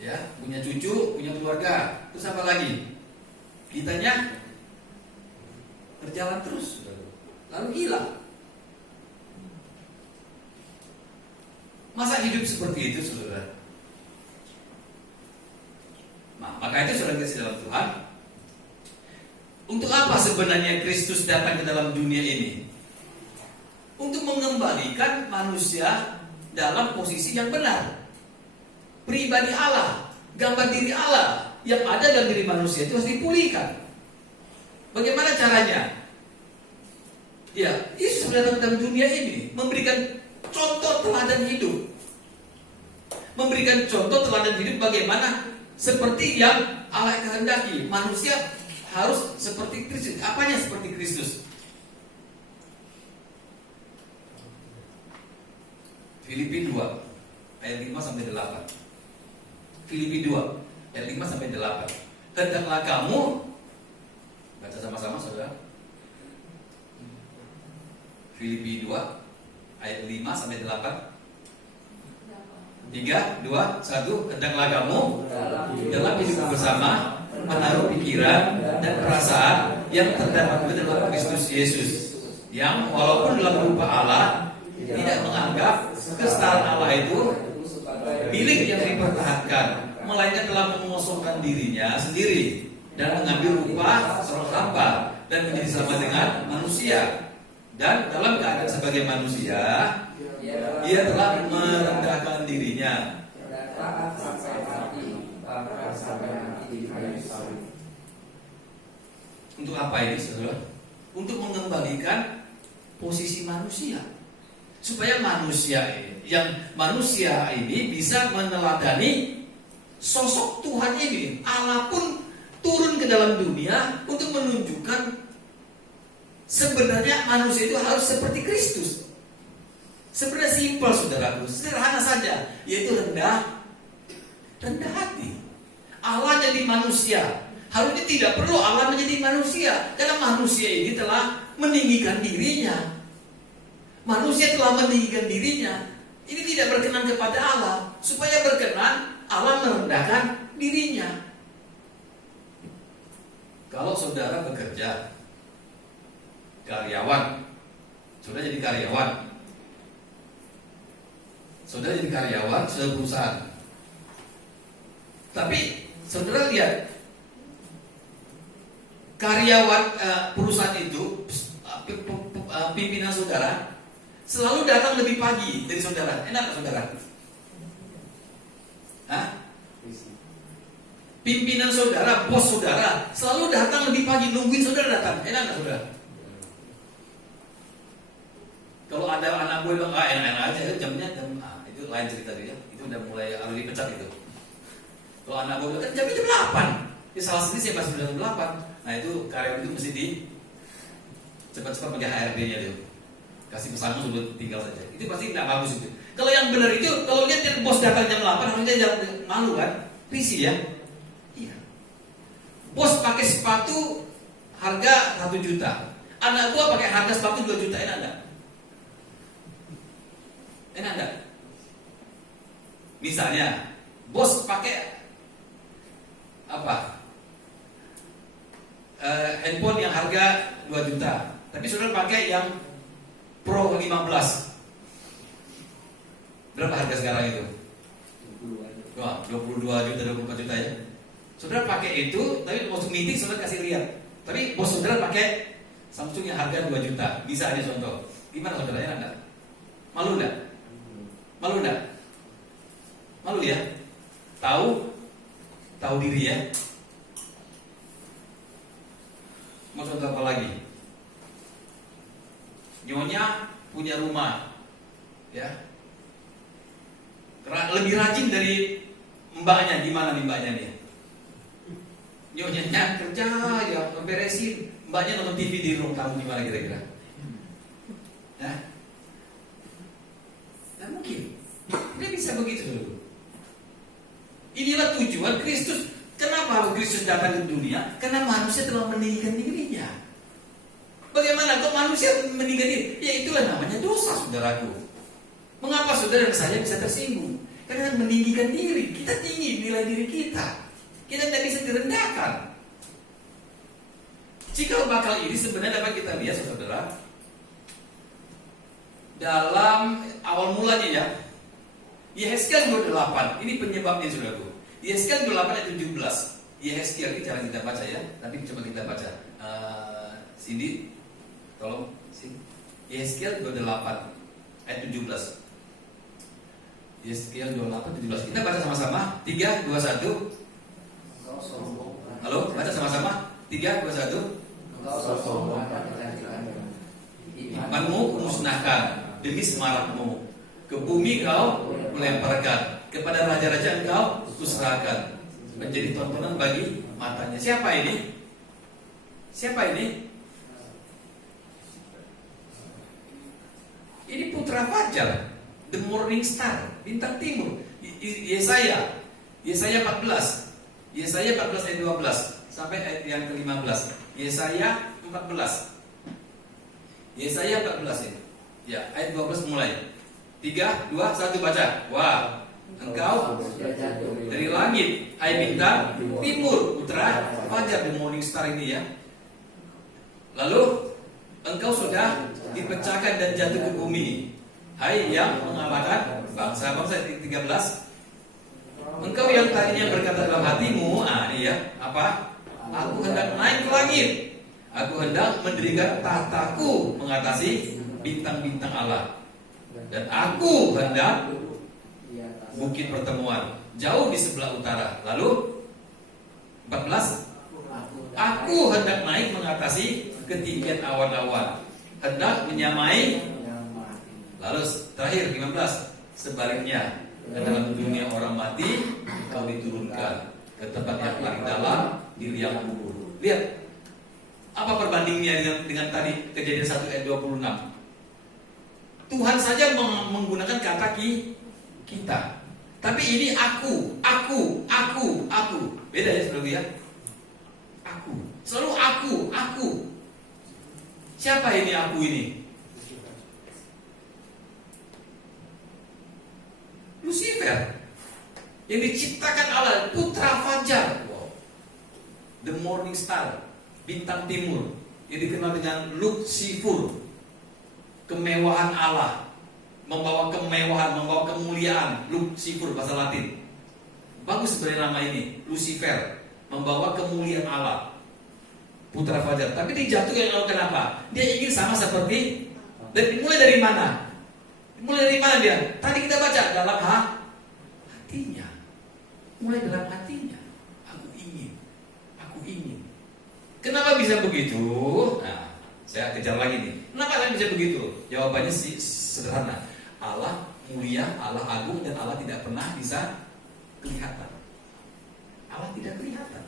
ya punya cucu, punya keluarga, terus apa lagi? Kitanya berjalan terus, lalu hilang. Masa hidup seperti itu, saudara? Nah, maka itu saudara kasih dalam Tuhan. Untuk apa sebenarnya Kristus datang ke dalam dunia ini? Untuk mengembalikan manusia dalam posisi yang benar. Pribadi Allah, gambar diri Allah yang ada dalam diri manusia itu harus dipulihkan. Bagaimana caranya? Ya, Yesus datang ke dalam dunia ini memberikan contoh teladan hidup. Memberikan contoh teladan hidup bagaimana seperti yang Allah kehendaki. Manusia harus seperti Kristus. Apanya seperti Kristus? Filipi 2 ayat 5 sampai 8. Filipi 2 ayat 5 sampai 8. Hendaklah kamu, baca sama-sama saudara. Filipi 2 ayat 5 sampai 8. 3, 2, 1. Hendaklah kamu dalam hidup bersama menaruh pikiran dan perasaan yang terdapat dalam Kristus Yesus, yang walaupun dalam rupa Allah tidak menganggap kesetaraan Allah itu milik yang dipertahankan, melainkan telah mengosongkan dirinya sendiri dan mengambil rupa seorang hamba dan menjadi sama dengan manusia. Dan dalam keadaan sebagai manusia, ia telah merendahkan dirinya. Untuk apa ini, saudara? Untuk mengembalikan posisi manusia, supaya manusia ini bisa meneladani sosok Tuhan ini. Allah pun turun ke dalam dunia untuk menunjukkan Sebenarnya manusia itu harus seperti Kristus. Sebenarnya simpel saudaraku, sederhana saja, yaitu rendah hati. Allah jadi manusia. Harusnya tidak perlu Allah menjadi manusia, karena manusia ini telah meninggikan dirinya. Manusia telah meninggikan dirinya. Ini tidak berkenan kepada Allah. Supaya berkenan, Allah merendahkan dirinya. Kalau saudara bekerja, karyawan, saudara jadi karyawan, saudara perusahaan. Tapi saudara lihat, karyawan perusahaan itu, pimpinan saudara selalu datang lebih pagi dari saudara. Enak gak saudara? Hah? Pimpinan saudara, bos saudara selalu datang lebih pagi, nungguin saudara datang. Enak gak saudara? Kalau ada anak gue bilang, enak-enak aja, jamnya jam, itu lain cerita dia. Itu udah mulai harus dipecat itu. Kalau anak gue bilang, jamnya jam 8. Ya salah sendiri saya masih jam 8. Nah itu karyawan itu mesti di cepat-cepat pakai HRD-nya dia. Kasih pesangon sudah tinggal saja. Itu pasti tidak bagus itu. Kalau yang benar itu, kalau lihat bos datang jam 8, harusnya jangan malu kan? Risih ya? Iya. Bos pakai sepatu harga 1 juta. Anak gua pakai harga sepatu 2 juta, enak enggak? Enak enggak? Misalnya, bos pakai apa? Handphone yang harga 2 juta, tapi saudara pakai yang Pro 15. Berapa harga sekarang itu? 22 juta, 24 juta ya. Saudara pakai itu, tapi waktu meeting saudara kasih lihat. Tapi bos saudara pakai Samsung yang harga 2 juta. Bisa aja contoh. Gimana saudara? Enak enggak? Malu enggak? Malu enggak? Malu ya? Tahu diri ya? Mau contoh apa lagi? Nyonya punya rumah, ya, lebih rajin dari mbaknya. Gimana nih mbaknya nih? Nyonyanya kerja ya, beresin, mbaknya nonton TV di ruang tamu. Gimana kira-kira? Ya, tidak mungkin. Tidak bisa begitu dulu. Inilah tujuan Kristus. Kenapa Kristus datang ke dunia? Karena manusia telah meninggikan dirinya. Bagaimana kok manusia meninggikan diri? Ya itulah namanya dosa, saudaraku. Mengapa saudara dan saya bisa tersinggung? Karena meninggikan diri. Kita tinggi nilai diri kita. Kita tidak bisa direndahkan. Cikal bakal ini sebenarnya dapat kita lihat, saudara, dalam awal mulanya ya. Yehezkiel 28. Ini penyebabnya, saudaraku. Yehezkiel 28 ayat 17. Yehezkiel ini jarang kita baca ya, tapi coba kita baca. Cindy, tolong sini. Yehezkiel 28 ayat 17. Yehezkiel 28 17. Kita baca sama-sama. 3 2 1. Halo, baca sama-sama. 3 2 1. Imanmu musnahkan demi semarakmu. Ke bumi kau melemparkan, kepada raja-raja engkau kuserahkan, menjadi tontonan bagi matanya. Siapa ini? Siapa ini? Ini putra fajar, the morning star, bintang timur. Yesaya 14. Yesaya 14 ayat 12 sampai ayat yang ke-15. Yesaya 14. Yesaya 14 ini. Ya, ayat 12 mulai. 3 2 1 baca. Wah, engkau dari langit, hai bintang timur, putra fajar, the morning star ini ya. Lalu engkau sudah dipecahkan dan jatuh ke bumi, hai yang mengalahkan bangsa-bangsa. 13. Engkau yang tadinya berkata dalam hatimu, ini ya, apa? Aku hendak naik ke langit, aku hendak mendirikan tahtaku mengatasi bintang-bintang Allah, dan aku hendak bukit pertemuan jauh di sebelah utara. Lalu 14. Aku hendak naik mengatasi ketinggian awan-awan, hendak menyamai. Lalu terakhir 15. Sebaliknya, ke dalam dunia orang mati kau diturunkan, ke tempat yang paling dalam di liang kubur. Lihat, Apa perbandingannya dengan tadi Kejadian 1 ayat 26? Tuhan saja menggunakan kata kita. Tapi ini aku. Beda ya saudara ya? Aku. Selalu aku. Siapa ini aku ini? Lucifer. Yang diciptakan Allah, putra fajar. Wow. The morning star, bintang timur. Yang dikenal dengan Lucifer. Kemewahan Allah. Membawa kemewahan, membawa kemuliaan. Lucifer bahasa Latin. Bagus sebenarnya nama ini, Lucifer. Membawa kemuliaan Allah. Putra fajar. Tapi dijatuhkan Allah kenapa? Dia ingin sama seperti. Dan dimulai dari mana? Mulai dari mana dia? Tadi kita baca dalam hatinya. Mulai dalam hatinya. Aku ingin. Kenapa bisa begitu? Nah, saya kejar lagi nih. Kenapa saya bisa begitu? Jawabannya sederhana. Allah mulia, Allah agung, dan Allah tidak pernah bisa kelihatan. Allah tidak kelihatan.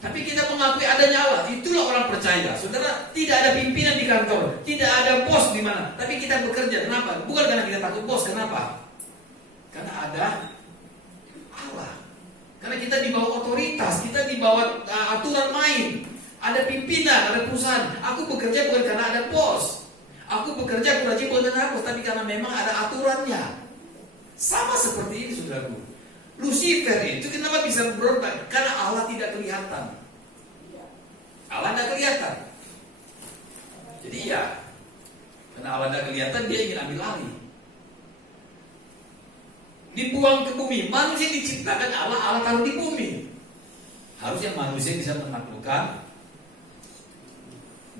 Tapi kita mengakui adanya Allah. Itulah orang percaya. Saudara, tidak ada pimpinan di kantor, tidak ada bos di mana. Tapi kita bekerja. Kenapa? Bukan karena kita takut bos. Kenapa? Karena ada Allah. Karena kita di bawah otoritas, kita di bawah aturan main. Ada pimpinan, ada perusahaan. Aku bekerja bukan karena ada bos. Aku bekerja bukan karena ada bos, tapi karena memang ada aturannya. Sama seperti ini, saudaraku. Lucifer itu kenapa bisa berontak? Karena Allah tidak kelihatan. Allah tidak kelihatan. Jadi ya, karena Allah tidak kelihatan, dia ingin ambil alih. Dibuang ke bumi. Manusia diciptakan Allah taruh di bumi. Harusnya manusia bisa menaklukkan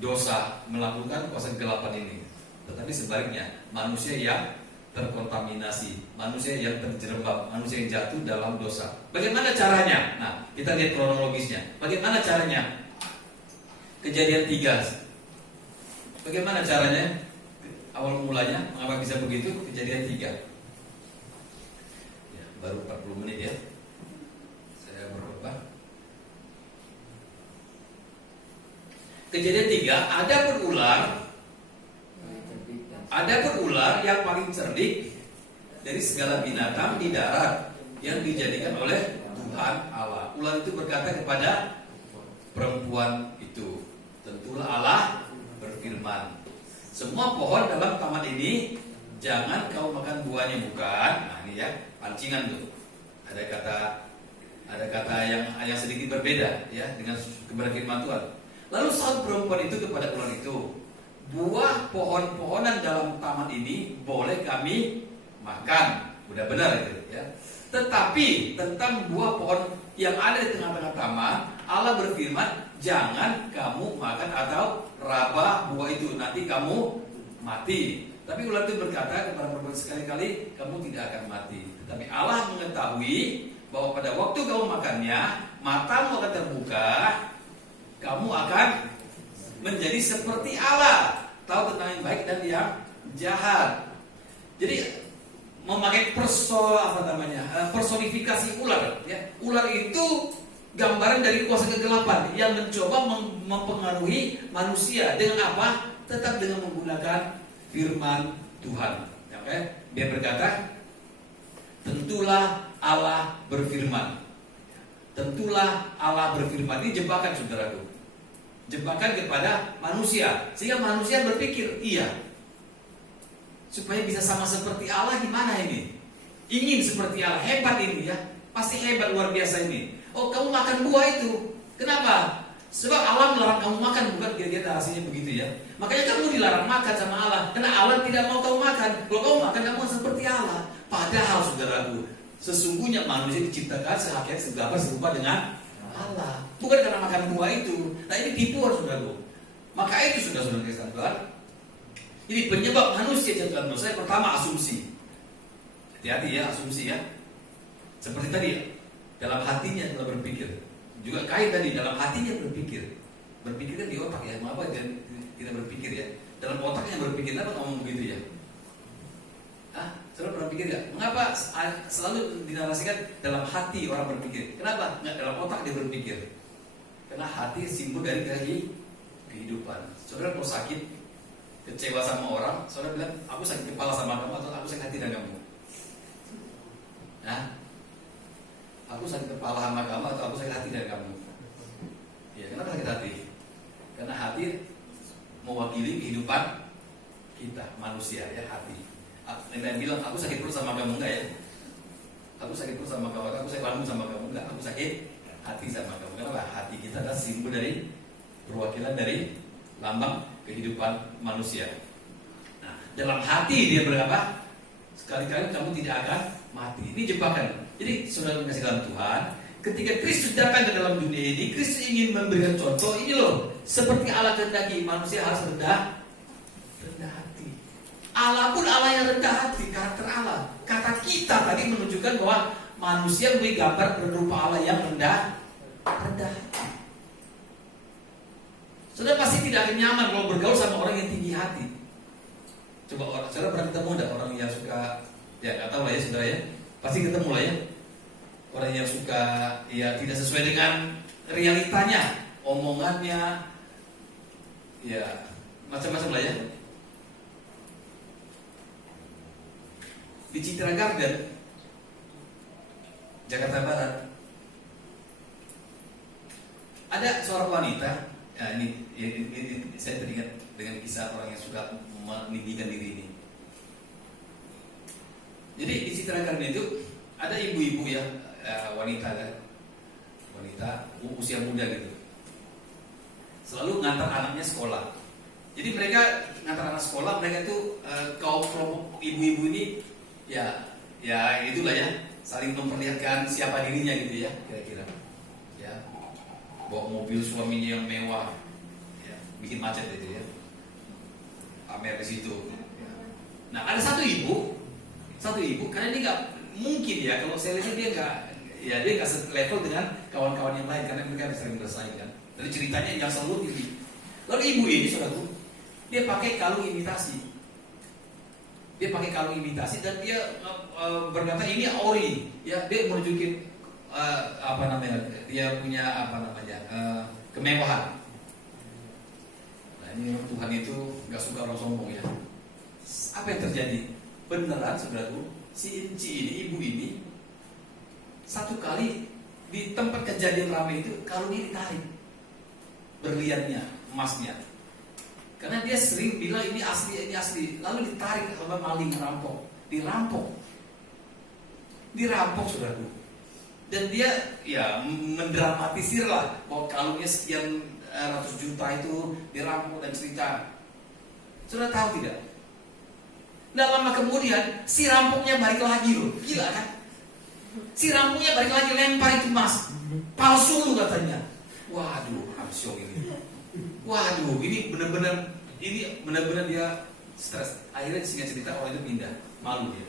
dosa, melakukan kuasa kegelapan ini. Tetapi sebaliknya, manusia yang terkontaminasi, manusia yang terjerembab, manusia yang jatuh dalam dosa. Bagaimana caranya? Nah, kita lihat kronologisnya. Bagaimana caranya? Kejadian 3. Bagaimana caranya? Awal mulanya, mengapa bisa begitu? Kejadian 3. Ya, baru 40 menit ya. Saya berubah. Kejadian 3, ada berular yang paling cerdik dari segala binatang di darat yang dijadikan oleh Tuhan Allah. Ular itu berkata kepada perempuan itu, tentulah Allah berfirman, semua pohon dalam taman ini jangan kau makan buahnya, bukan? Nah ini ya, pancingan tuh. Ada kata yang sedikit berbeda ya dengan keberfirman Tuhan. Lalu saat perempuan itu kepada ular itu, buah pohon-pohonan dalam taman ini boleh kami makan. Udah benar itu ya. Tetapi tentang buah pohon yang ada di tengah-tengah taman, Allah berfirman, jangan kamu makan atau raba buah itu, nanti kamu mati. Tapi ular itu berkata kepada perempuan, sekali-kali kamu tidak akan mati. Tetapi Allah mengetahui bahwa pada waktu kamu makannya, matamu akan terbuka, kamu akan menjadi seperti Allah, tahu tentang yang baik dan yang jahat. Jadi memakai personifikasi ular ya. Ular itu gambaran dari kuasa kegelapan yang mencoba mempengaruhi manusia dengan apa? Tetap dengan menggunakan firman Tuhan. Oke? Dia berkata, tentulah Allah berfirman. Tentulah Allah berfirman. Ini jebakan, saudaraku. Jebakan kepada manusia, sehingga manusia berpikir, iya, supaya bisa sama seperti Allah gimana ini? Ingin seperti Allah, hebat ini ya, pasti hebat, luar biasa ini. Oh, kamu makan buah itu, kenapa? Sebab Allah melarang kamu makan, bukan? Kira-kira narasinya begitu ya. Makanya kamu dilarang makan sama Allah, karena Allah tidak mau kamu makan. Kalau kamu makan, kamu seperti Allah. Padahal, saudaraku, sesungguhnya manusia diciptakan sehakikat segambar serupa dengan Allah, bukan karena makan buah itu. Nah ini tipuan, saudaraku. Maka itu saudara-saudara Kristen Tuhan. Jadi penyebab manusia jatuh dalam dosa, pertama asumsi. Hati-hati ya, asumsi ya. Seperti tadi ya, dalam hatinya telah berpikir. Juga kait tadi, dalam hatinya berpikir. Berpikir kan di otak ya, mengapa dia tidak berpikir ya? Dalam otaknya berpikir, kenapa ngomong begitu ya? Selalu pernah pikir gak? Mengapa selalu dinarasikan dalam hati orang berpikir? Kenapa? Nggak dalam otak dia berpikir. Karena hati simbol dari kehidupan. Saudara kalau sakit, kecewa sama orang, saudara bilang, aku sakit kepala sama kamu atau aku sakit hati dengan kamu? Nah, aku sakit kepala sama kamu atau aku sakit hati dengan kamu? Ya, kenapa sakit hati? Karena hati mewakili kehidupan kita, manusia ya, hati. Yang bilang, aku sakit perut sama kamu enggak ya? Aku sakit perut sama kamu, aku sakit lambung sama kamu enggak? Aku sakit hati sama kamu. Kenapa? Hati kita adalah simbol dari perwakilan dari lambang kehidupan manusia. Nah, dalam hati dia berapa? Sekali-kali kamu tidak akan mati. Ini jebakan. Jadi saudara kasih dalam Tuhan, ketika Kristus datang ke dalam dunia ini, Kristus ingin memberikan contoh ini loh. Seperti Allah kehendaki, manusia harus rendah hati. Allah pun Allah yang rendah hati, karakter Allah. Kata kita tadi menunjukkan bahwa manusia memiliki gambar berupa Allah yang rendah hati. Saudara pasti tidak akan nyaman kalau bergaul sama orang yang tinggi hati. Coba saudara pernah ketemu ada orang yang suka, ya nggak tahu lah ya saudara ya, pasti ketemu lah ya, orang yang suka ya tidak sesuai dengan realitanya, omongannya, ya macam-macam lah ya. Di Citra Garden, Jakarta Barat, ada seorang wanita. Nah, ini saya teringat dengan kisah orang yang suka meninggikan diri ini. Jadi di Citra Garden itu ada ibu-ibu ya, wanita kan, wanita usia muda gitu, selalu ngantar anaknya sekolah. Jadi mereka ngantar anak sekolah, mereka itu kaum kelompok ibu-ibu ini ya itulah ya, saling memperlihatkan siapa dirinya gitu ya, kira-kira. Ya, bawa mobil suaminya yang mewah, ya, bikin macet itu ya, pamer di situ. Ya. Nah ada satu ibu, karena ini nggak mungkin ya, kalau saya lihat dia nggak selevel dengan kawan-kawan yang lain karena mereka sering bersaing kan. Dari ceritanya yang selalu tinggi. Lalu ibu ini saudaraku, dia pakai kalung imitasi. Dan dia berkata ini ori, ya dia menunjukin dia punya kemewahan. Nah ini Tuhan itu nggak suka orang sombong ya. Apa yang terjadi? Beneran saudaraku, si ibu ini satu kali di tempat kejadian ramai itu kalungnya ditarik, berliannya, emasnya. Karena dia sering bilang ini asli, lalu ditarik sama maling, dirampok saudaraku. Dan dia ya mendramatisir lah bahwa kalungnya sekian ratus juta itu dirampok dan cerita. Saudara tahu tidak? Nah lama kemudian si rampoknya balik lagi loh, gila kan? Si rampoknya balik lagi lempar itu emas, palsu lu katanya. Waduh, hamsyong ini. Waduh, ini benar-benar dia stres. Akhirnya singkat cerita orang itu pindah, malu dia.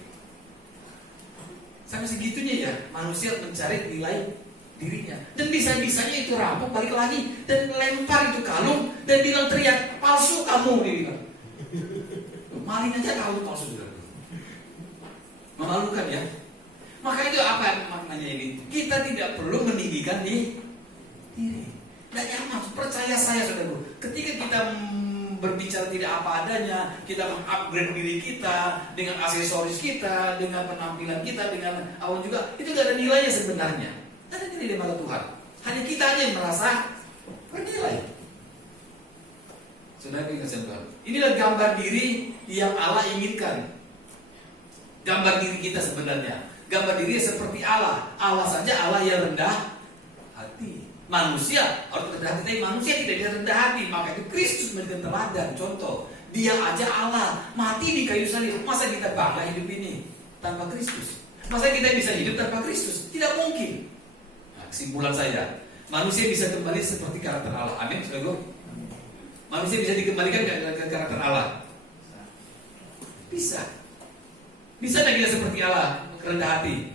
Sampai segitunya ya, manusia mencari nilai dirinya. Dan bisa-bisanya itu rampok balik lagi dan lempar itu kalung dan bilang teriak, palsu kamu, dia bilang. Maling aja kalung palsu juga. Memalukan ya. Maka itu apa maknanya ini? Kita tidak perlu meninggikan diri. Dan yang percaya saya saudaraku, ketika kita berbicara tidak apa adanya, kita mengupgrade diri kita dengan aksesoris kita, dengan penampilan kita, dengan awal juga, itu gak ada nilainya sebenarnya. Tidak ada nilai di mata Tuhan. Hanya kita aja yang merasa bernilai. Saudara ingat Tuhan. Inilah gambar diri yang Allah inginkan. Gambar diri kita sebenarnya. Gambar diri seperti Allah. Allah saja Allah yang rendah hati. Manusia harus rendah hati, tapi manusia tidak bisa rendah hati. Maka itu Kristus memberikan teladan, contoh. Dia aja Allah, mati di kayu salib. Masa kita bangga hidup ini tanpa Kristus? Masa kita bisa hidup tanpa Kristus? Tidak mungkin. Nah, kesimpulan saya, manusia bisa kembali seperti karakter Allah. Amin, saudara. Manusia bisa dikembalikan ke karakter Allah. Bisa. Bisa tidak kita seperti Allah, rendah hati?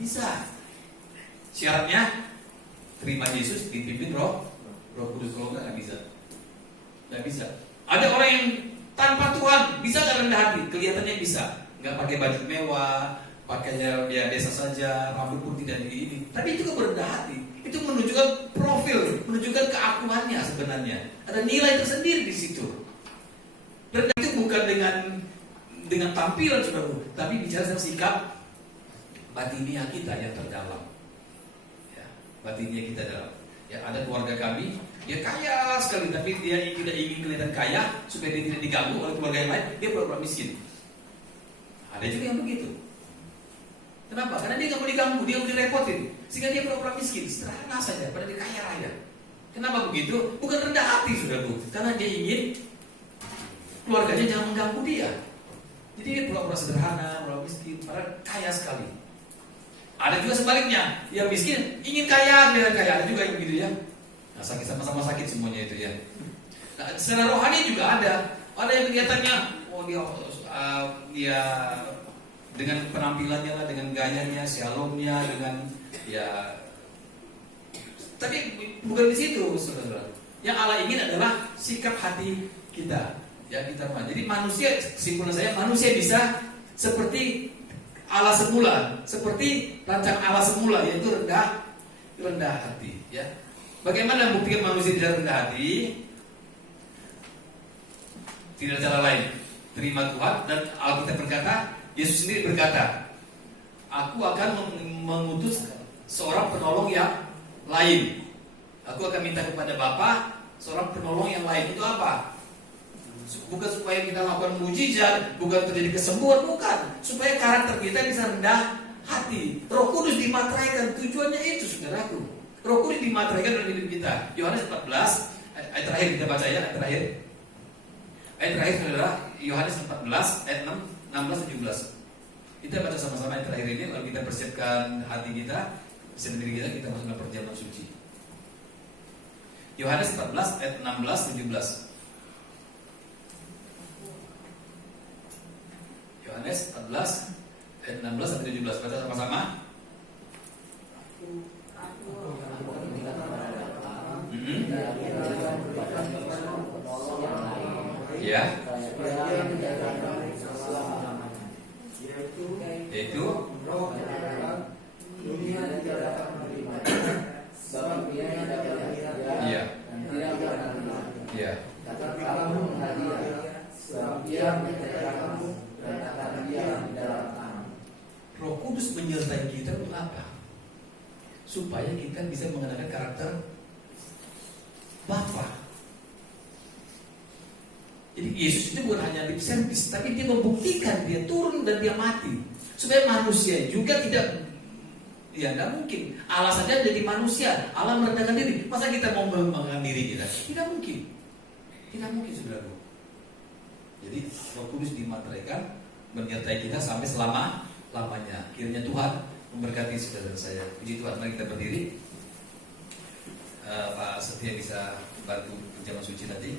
Bisa. Syaratnya terima Yesus, dipimpin Roh Kudus. Kalau nggak bisa. Nggak bisa. Ada orang yang tanpa Tuhan bisa nggak rendah hati? Kelihatannya bisa. Nggak pakai baju mewah, pakainya ya biasa saja, rambut pun tidak ini. Tapi itu kan berendah hati. Itu menunjukkan profil, menunjukkan keakuannya sebenarnya. Ada nilai tersendiri di situ. Rendah itu bukan dengan tampilan saudaraku, tapi bicara tentang sikap batinia kita yang terdalam. Ya, batinia kita dalam. Ya, ada keluarga kami, dia kaya sekali, tapi dia tidak ingin kelihatan kaya supaya dia tidak diganggu oleh keluarga yang lain. Dia pura-pura miskin. Ada juga yang begitu. Kenapa? Karena dia nggak mau diganggu, dia mau direpotin, sehingga dia pura-pura miskin, sederhana saja, padahal dia kaya raya. Kenapa begitu? Bukan rendah hati saudaraku, karena dia ingin keluarganya jangan mengganggu dia. Jadi dia pura-pura sederhana, pura-pura miskin, padahal kaya sekali. Ada juga sebaliknya, yang miskin ingin kaya, kelihatan kaya. Ada juga yang begitu ya. Nah, sakit sama-sama sakit semuanya itu ya. Nah, secara rohani juga ada yang kelihatannya, oh dia dengan penampilannya lah, dengan gayanya, shalomnya, dengan ya. Tapi bukan di situ, saudara-saudara. Yang Allah ingin adalah sikap hati kita. Ya kita mah. Jadi manusia, kesimpulan saya, manusia bisa seperti Allah semula, seperti rancang Allah semula, yaitu rendah hati. Ya. Bagaimana buktikan manusia tidak rendah hati? Tidak ada cara lain. Terima Tuhan, dan Alkitab berkata, Yesus sendiri berkata, aku akan mengutus seorang penolong yang lain. Aku akan minta kepada Bapa seorang penolong yang lain. Itu apa? Bukan supaya kita lakukan mujizat, bukan terjadi kesembuhan, bukan. Supaya karakter kita bisa rendah hati. Roh Kudus dimateraikan, tujuannya itu saudaraku. Roh Kudus dimateraikan dalam hidup kita. Yohanes 14, ayat terakhir kita baca ya, ayat terakhir. Ayat terakhir adalah Yohanes 14, ayat 16-17. Kita baca sama-sama ayat terakhir ini, lalu kita persiapkan hati kita, sendiri kita masuk dalam perjalanan suci. Yohanes 14, ayat 16-17. Yohanes 14 ayat 16 sampai 17. Baca sama-sama. Ya. Yaitu iya. Iya. Roh Kudus menyertai kita untuk apa? Supaya kita bisa mengenalkan karakter Bapa. Jadi Yesus itu bukan hanya lip service, tapi dia membuktikan, dia turun dan dia mati. Supaya manusia juga tidak, ya tidak mungkin. Allah saja jadi manusia, Allah merendahkan diri. Masa kita mau mengangkat diri kita? Tidak mungkin. Tidak mungkin saudaraku. Jadi Roh Kudus dimateraikan, menyertai kita sampai selama-lamanya. Kiranya Tuhan memberkati saudara saya. Puji Tuhan, mari kita berdiri. Pak Setia bisa bantu perjamuan suci nanti.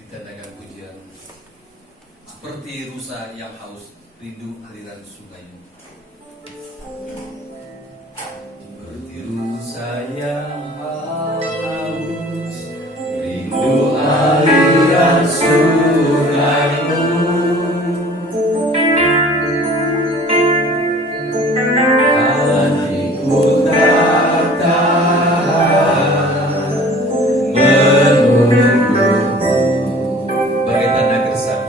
Kita dengan pujian seperti rusa yang haus rindu aliran sungaimu. Seperti rusa yang haus rindu aliran sungaimu. Hatiku tak tahan menunggu bagai tanda gersang.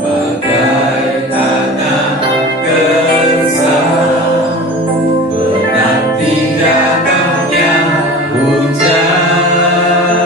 Bagai tanda gersang menanti datangnya hujan.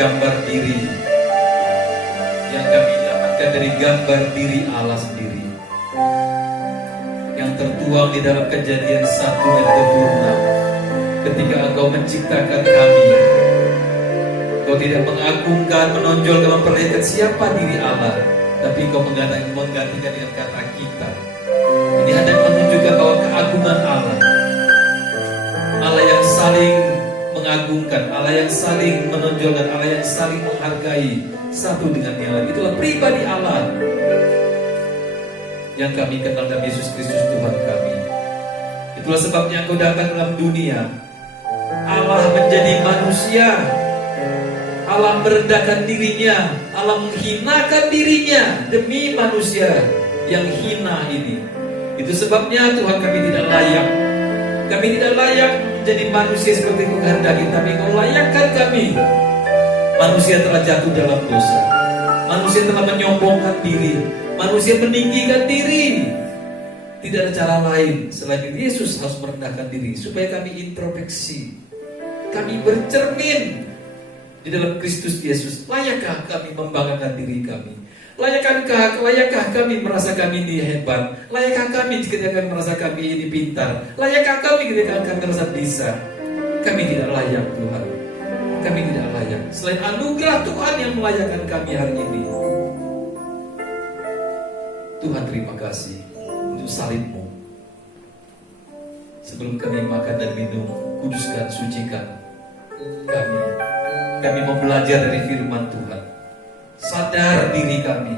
gambar diri yang kami dapatkan dari gambar diri Allah sendiri, yang tertuang di dalam Kejadian 1 ayat 26. Ketika Engkau menciptakan kami, Engkau tidak mengagungkan, menonjolkan, memperlihatkan siapa diri Allah, tapi Engkau menggantikan dengan kata kita. Ini hendak menunjukkan bahwa keagungan Allah, Allah yang saling mengagungkan, Allah yang saling menonjolkan, Allah yang saling menghargai satu dengan yang lain. Itulah pribadi Allah yang kami kenal dalam Yesus Kristus Tuhan kami. Itulah sebabnya Engkau datang dalam dunia, Allah menjadi manusia, Allah merendahkan dirinya, Allah menghinakan dirinya demi manusia yang hina ini. Itu sebabnya Tuhan kami tidak layak. Kami tidak layak menjadi manusia seperti Engkau kehendaki, tapi Engkau layakkan kami. Manusia telah jatuh dalam dosa, manusia telah menyombongkan diri, manusia meninggikan diri. Tidak ada cara lain selain Yesus harus merendahkan diri supaya kami introspeksi, kami bercermin di dalam Kristus Yesus. Layakkah kami membanggakan diri kami? Layakkah kami merasa kami ini hebat? Layakkah kami ketika kami merasa kami ini pintar? Layakkah kami ketika kami merasa bisa? Kami tidak layak, Tuhan. Kami tidak layak. Selain anugerah Tuhan yang melayakkan kami hari ini. Tuhan, terima kasih untuk salib-Mu. Sebelum kami makan dan minum, kuduskan, sucikan kami. Kami mau belajar dari firman Tuhan. Sadar diri kami.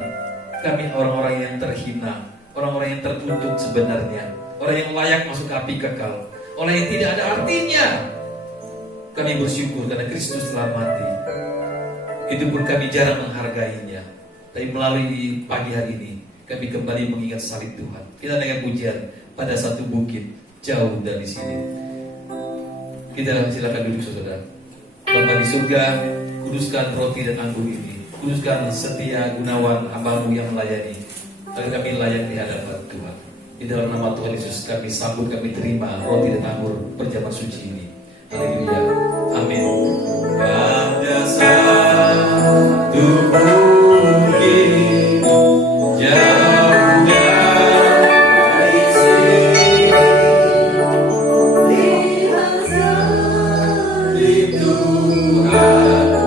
Kami orang-orang yang terhina, orang-orang yang tertutup sebenarnya, orang yang layak masuk api kekal, orang yang tidak ada artinya. Kami bersyukur karena Kristus telah mati. Itu pun kami jarang menghargainya. Tapi melalui pagi hari ini, kami kembali mengingat salib Tuhan. Kita naikkan pujian pada satu bukit jauh dari sini. Kita silakan duduk, saudara. Bapa di surga, kuduskan roti dan anggur ini. Kuduskan Setia Gunawan, hamba-Mu yang melayani, agar kami layak di hadapan Tuhan. Di dalam nama Tuhan Yesus kami sambut, kami terima roti dan anggur perjamuan suci ini. Haleluya. Amin. Pada satu bukit jauh dari sini, lihat salib Tuhan.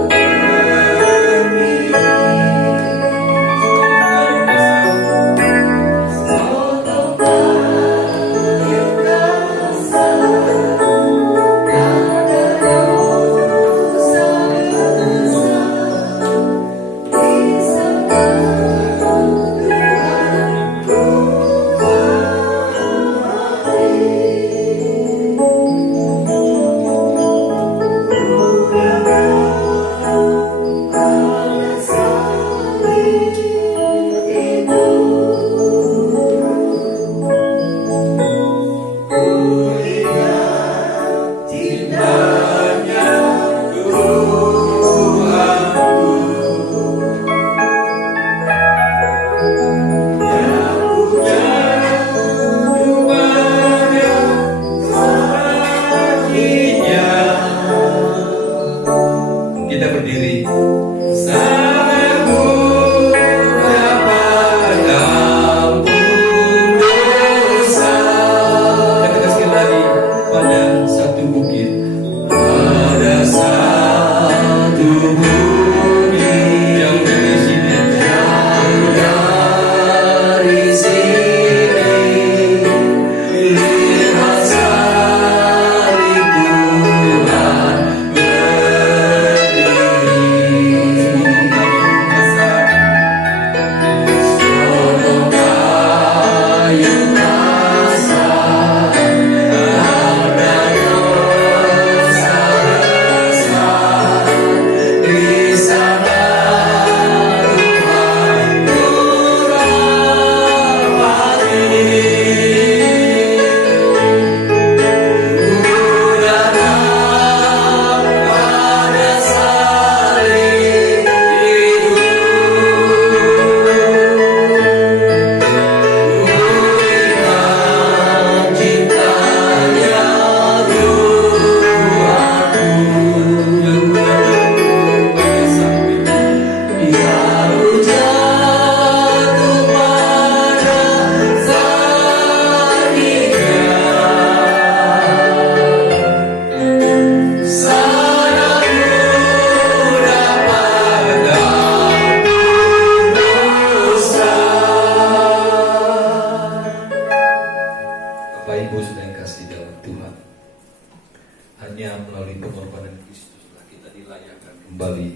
kembali.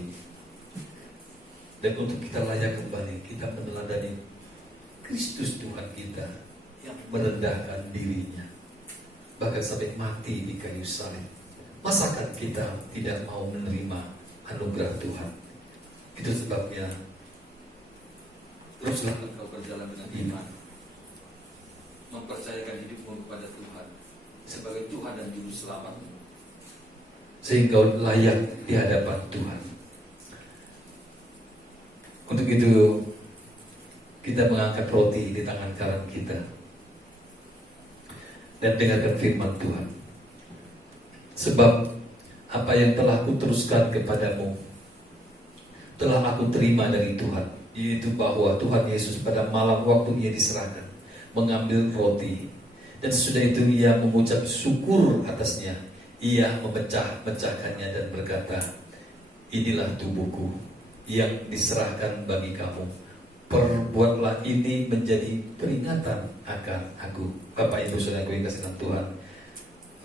Dan untuk kita layak kembali, kita meneladani Kristus Tuhan kita yang merendahkan dirinya, bahkan sampai mati di kayu salib. Masakan kita tidak mau menerima anugerah Tuhan? Itu sebabnya teruslah engkau berjalan dengan iman, mempercayakan hidupmu kepada Tuhan sebagai Tuhan dan Juru Selamatmu, sehingga layak di hadapan Tuhan. Untuk itu kita mengangkat roti di tangan kanan kita dan dengarkan firman Tuhan. Sebab apa yang telah kuteruskan kepadamu telah aku terima dari Tuhan, yaitu bahwa Tuhan Yesus pada malam waktu ia diserahkan mengambil roti, dan sesudah itu ia mengucap syukur atasnya, ia memecah-mecahkannya dan berkata, inilah tubuhku yang diserahkan bagi kamu, perbuatlah ini menjadi peringatan akan aku. Bapak Ibu Saudaraku yang kasih Tuhan,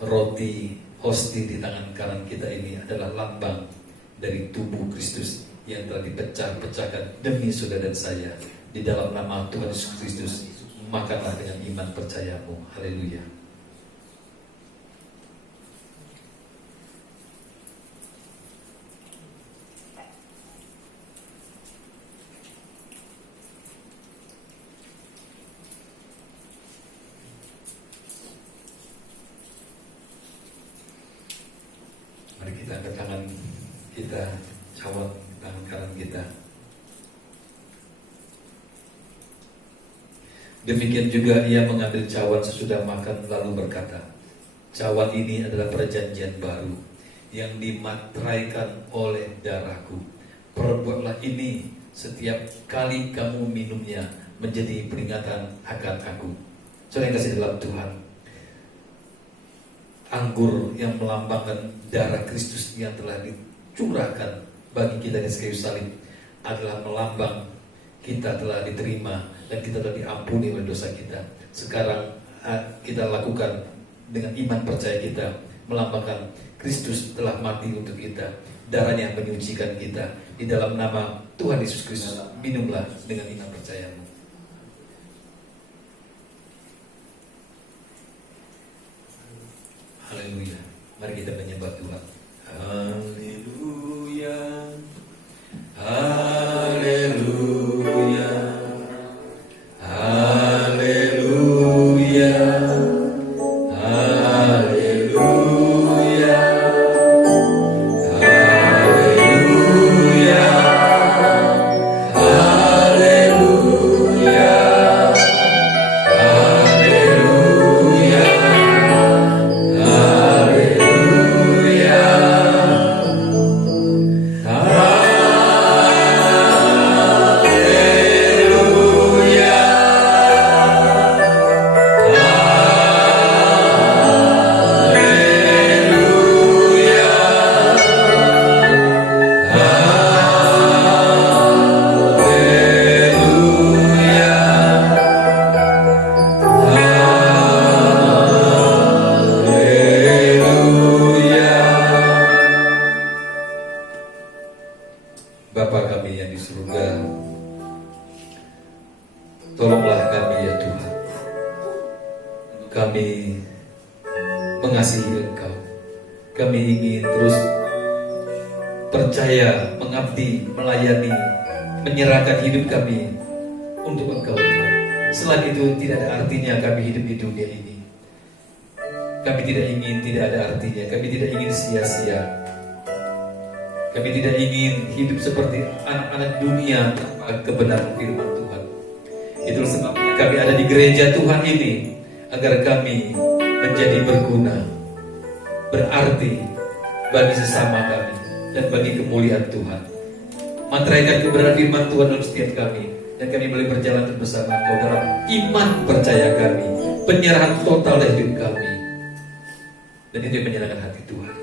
roti hosti di tangan kanan kita ini adalah lambang dari tubuh Kristus yang telah dipecah-pecahkan demi saudara dan saya. Di dalam nama Tuhan Yesus Kristus, makanlah dengan iman percayamu. Haleluya. Mari kita angkat tangan kita, cawan tangan kanan kita. Demikian juga ia mengambil cawan sesudah makan lalu berkata, cawan ini adalah perjanjian baru yang dimateraikan oleh darahku. Perbuatlah ini setiap kali kamu minumnya menjadi peringatan akan aku. Saudara yang kasih dalam Tuhan, anggur yang melambangkan darah Kristus yang telah dicurahkan bagi kita di kayu salib adalah melambang kita telah diterima dan kita telah diampuni oleh dosa kita. Sekarang kita lakukan dengan iman percaya kita, melambangkan Kristus telah mati untuk kita, darahnya yang menyucikan kita. Di dalam nama Tuhan Yesus Kristus, minumlah dengan iman percayamu. Haleluya. Mari kita menyembah Tuhan. Haleluya. Haleluya. Haleluya. Haleluya. Haleluya. Haleluya. Bapa kami yang di surga, tolonglah kami ya Tuhan. Kami mengasihi Engkau. Kami ingin terus percaya, mengabdi, melayani, menyerahkan hidup kami untuk Engkau Tuhan. Selain itu tidak ada artinya kami hidup di dunia ini. Kami tidak ada artinya. Kami tidak ingin sia-sia. Kami tidak ingin hidup seperti anak-anak dunia tanpa kebenaran firman Tuhan. Itulah sebabnya kami ada di gereja Tuhan ini, agar kami menjadi berguna, berarti bagi sesama kami dan bagi kemuliaan Tuhan. Materaikan kebenaran firman Tuhan dalam setiap kami, dan kami boleh berjalan bersama Engkau dalam iman percaya kami, penyerahan total dari hidup kami. Dan itu yang menyenangkan hati Tuhan.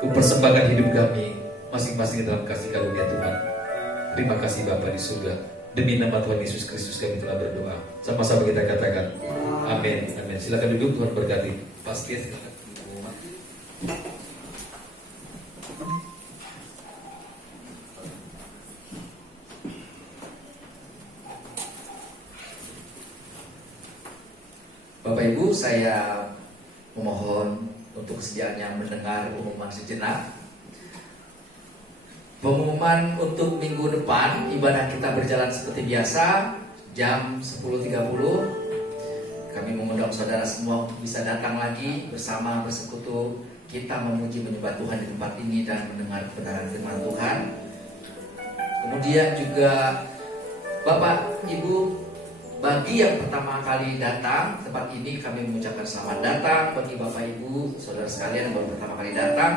Kupersembahkan hidup kami masing-masing dalam kasih karunia Tuhan. Terima kasih Bapa di surga. Demi nama Tuhan Yesus Kristus kami telah berdoa. Sama-sama kita katakan amin. Amin. Silakan duduk, Tuhan berkati. Pasti silakan. Bapak Ibu, saya memohon untuk kesediaannya mendengar pengumuman sejenak. Pengumuman untuk minggu depan, ibadah kita berjalan seperti biasa, jam 10.30. Kami mengundang saudara semua untuk bisa datang lagi bersama bersekutu kita memuji menyembah Tuhan di tempat ini dan mendengar kebenaran firman Tuhan. Kemudian juga Bapak Ibu, bagi yang pertama kali datang tempat ini, kami mengucapkan selamat datang bagi Bapak Ibu, saudara sekalian yang baru pertama kali datang.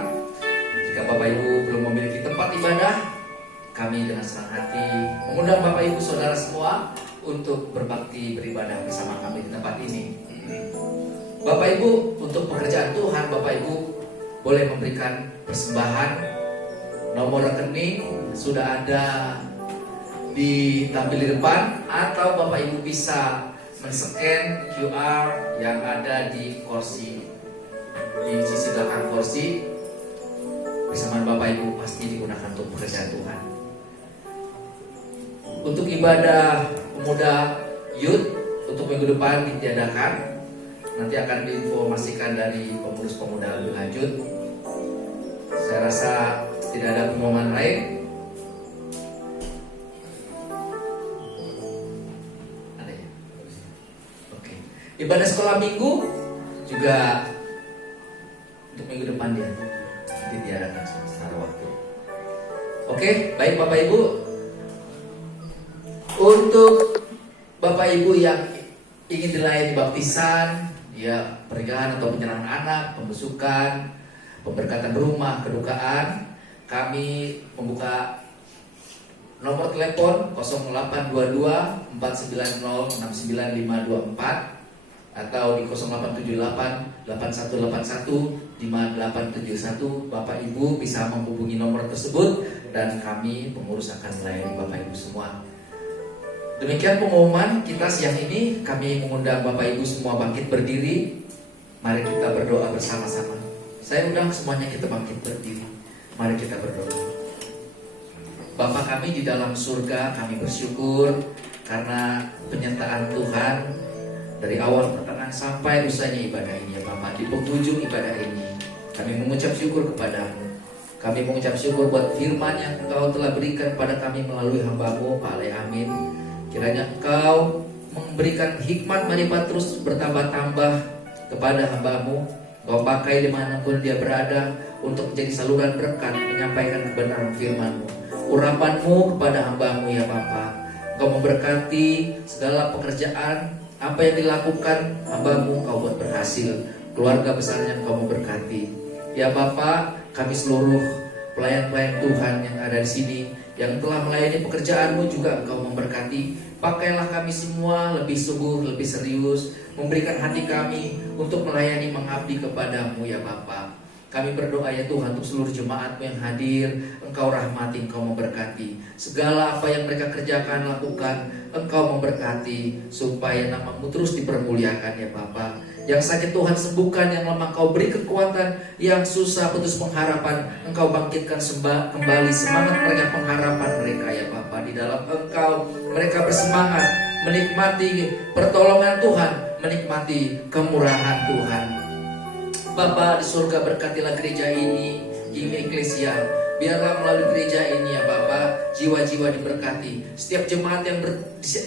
Jika Bapak Ibu belum memiliki tempat ibadah, kami dengan senang hati mengundang Bapak Ibu saudara semua untuk berbakti beribadah bersama kami di tempat ini. Bapak Ibu, untuk pekerjaan Tuhan, Bapak Ibu boleh memberikan persembahan. Nomor rekening sudah ada ditampil di depan, atau Bapak Ibu bisa men-scan QR yang ada di kursi, di sisi belakang kursi. Persembahan Bapak Ibu pasti digunakan untuk pekerjaan Tuhan. Untuk ibadah pemuda youth untuk minggu depan ditiadakan. Nanti akan diinformasikan dari pengurus pemuda lebih lanjut. Saya rasa tidak ada pengumuman lain. Ada ya? Oke. Ibadah sekolah minggu juga untuk minggu depan dia ditiadakan secara waktu. Oke, baik Bapak Ibu. Untuk Bapak Ibu yang ingin dilayani baptisan, ya pernikahan atau penyerahan anak, pembusukan, pemberkatan rumah, kedukaan, kami membuka nomor telepon 0822 490 69524 atau di 0878 8181 5871. Bapak Ibu bisa menghubungi nomor tersebut dan kami pengurus akan melayani Bapak Ibu semua. Demikian pengumuman kita siang ini. Kami mengundang Bapak Ibu semua bangkit berdiri. Mari kita berdoa bersama-sama. Saya undang semuanya kita bangkit berdiri. Mari kita berdoa. Bapa kami di dalam surga, kami bersyukur karena penyertaan Tuhan dari awal pertengahan sampai usahanya ibadah ini ya Bapak. Di penghujung ibadah ini kami mengucap syukur kepadamu. Kami mengucap syukur buat firman yang Engkau telah berikan kepada kami melalui hamba-Mu Pak Ale Amin. Kiranya Engkau memberikan hikmat marifat terus bertambah-tambah kepada hamba-Mu. Engkau pakai dimanapun dia berada untuk menjadi saluran berkat menyampaikan kebenaran firman-Mu. Urapan-Mu kepada hamba-Mu ya Bapa. Engkau memberkati segala pekerjaan, apa yang dilakukan hamba-Mu Engkau buat berhasil. Keluarga besarnya Engkau memberkati. Ya Bapa, kami seluruh pelayan-pelayan Tuhan yang ada di sini, yang telah melayani pekerjaan-Mu juga Engkau memberkati. Pakailah kami semua lebih sungguh, lebih serius, memberikan hati kami untuk melayani, mengabdi kepadamu ya Bapa. Kami berdoa ya Tuhan untuk seluruh jemaat-Mu yang hadir, Engkau rahmati, Engkau memberkati. Segala apa yang mereka kerjakan, lakukan, Engkau memberkati, supaya nama-Mu terus dipermuliakan ya Bapa. Yang sakit Tuhan sembuhkan, yang lemah Engkau beri kekuatan, yang susah putus pengharapan Engkau bangkitkan kembali semangat mereka, pengharapan mereka ya Bapa. Di dalam Engkau mereka bersemangat menikmati pertolongan Tuhan, menikmati kemurahan Tuhan. Bapa di surga, berkatilah gereja ini eklesia. Biarlah melalui gereja ini ya Bapa, jiwa-jiwa diberkati. Setiap jemaat yang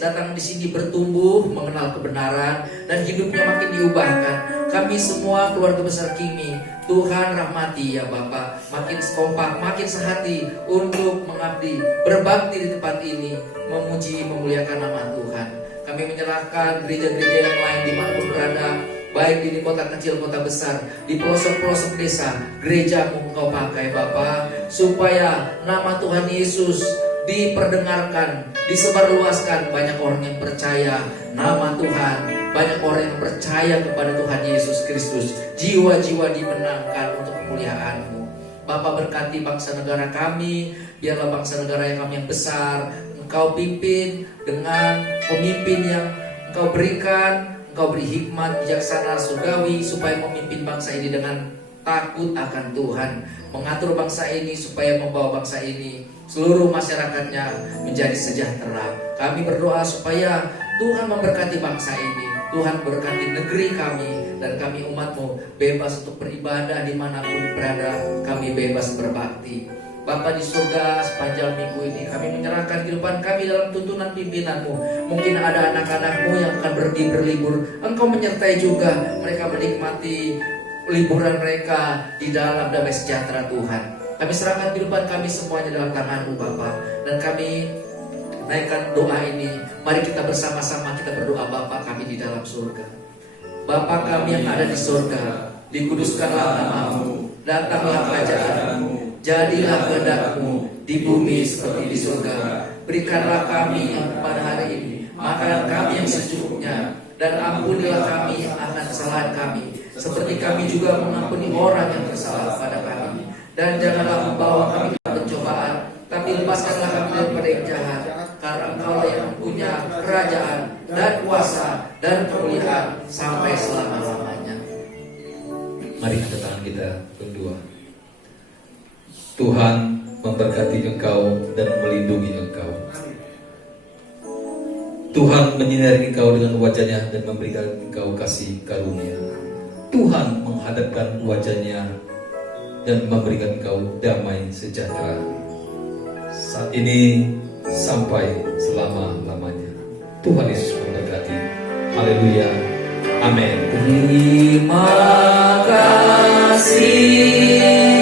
datang di sini bertumbuh mengenal kebenaran dan hidupnya makin diubahkan. Kami semua keluarga besar Kimi, Tuhan rahmati ya Bapa, makin kompak, makin sehati untuk mengabdi, berbakti di tempat ini, memuji, memuliakan nama Tuhan. Kami menyerahkan gereja-gereja yang lain dimanapun berada, baik di kota kecil, kota besar, di pelosok-pelosok desa, gereja-Mu Engkau pakai Bapa, supaya nama Tuhan Yesus diperdengarkan, disebarluaskan. Banyak orang yang percaya nama Tuhan, banyak orang yang percaya kepada Tuhan Yesus Kristus. Jiwa-jiwa dimenangkan untuk kemuliaan-Mu. Bapa berkati bangsa negara kami, biarlah bangsa negara yang kami yang besar Engkau pimpin dengan pemimpin yang Engkau berikan. Engkau beri hikmat, bijaksana, surgawi, supaya memimpin bangsa ini dengan takut akan Tuhan, mengatur bangsa ini supaya membawa bangsa ini, seluruh masyarakatnya menjadi sejahtera. Kami berdoa supaya Tuhan memberkati bangsa ini, Tuhan berkati negeri kami, dan kami umat-Mu bebas untuk beribadah dimanapun berada, kami bebas berbakti. Bapa di surga, sepanjang minggu ini kami menyerahkan kehidupan kami dalam tuntunan pimpinan-Mu. Mungkin ada anak-anak-Mu yang akan pergi berlibur, Engkau menyertai juga mereka menikmati liburan mereka di dalam damai sejahtera Tuhan. Kami serahkan kehidupan kami semuanya dalam tangan-Mu Bapa, dan kami naikkan doa ini. Mari kita bersama-sama kita berdoa. Bapa kami di dalam surga, Bapa kami yang ada di surga, dikuduskanlah nama-Mu, datanglah kerajaan-Mu, jadilah kehendak-Mu di bumi seperti di surga. Berikanlah kami yang pada hari ini makanan kami yang secukupnya, dan ampunilah kami akan kesalahan kami, seperti kami juga mengampuni orang yang bersalah pada kami. Dan janganlah membawa kami ke pencobaan, tapi lepaskanlah kami daripada yang jahat. Karena Engkau yang punya kerajaan dan kuasa dan kemuliaan sampai selama-lamanya. Mari angkat tangan kita berdua. Tuhan memberkati engkau dan melindungi engkau. Tuhan menyinari engkau dengan wajahnya dan memberikan engkau kasih karunia. Tuhan menghadapkan wajahnya dan memberikan engkau damai sejahtera saat ini sampai selama-lamanya. Tuhan Yesus memberkati. Haleluya. Amin. Terima kasih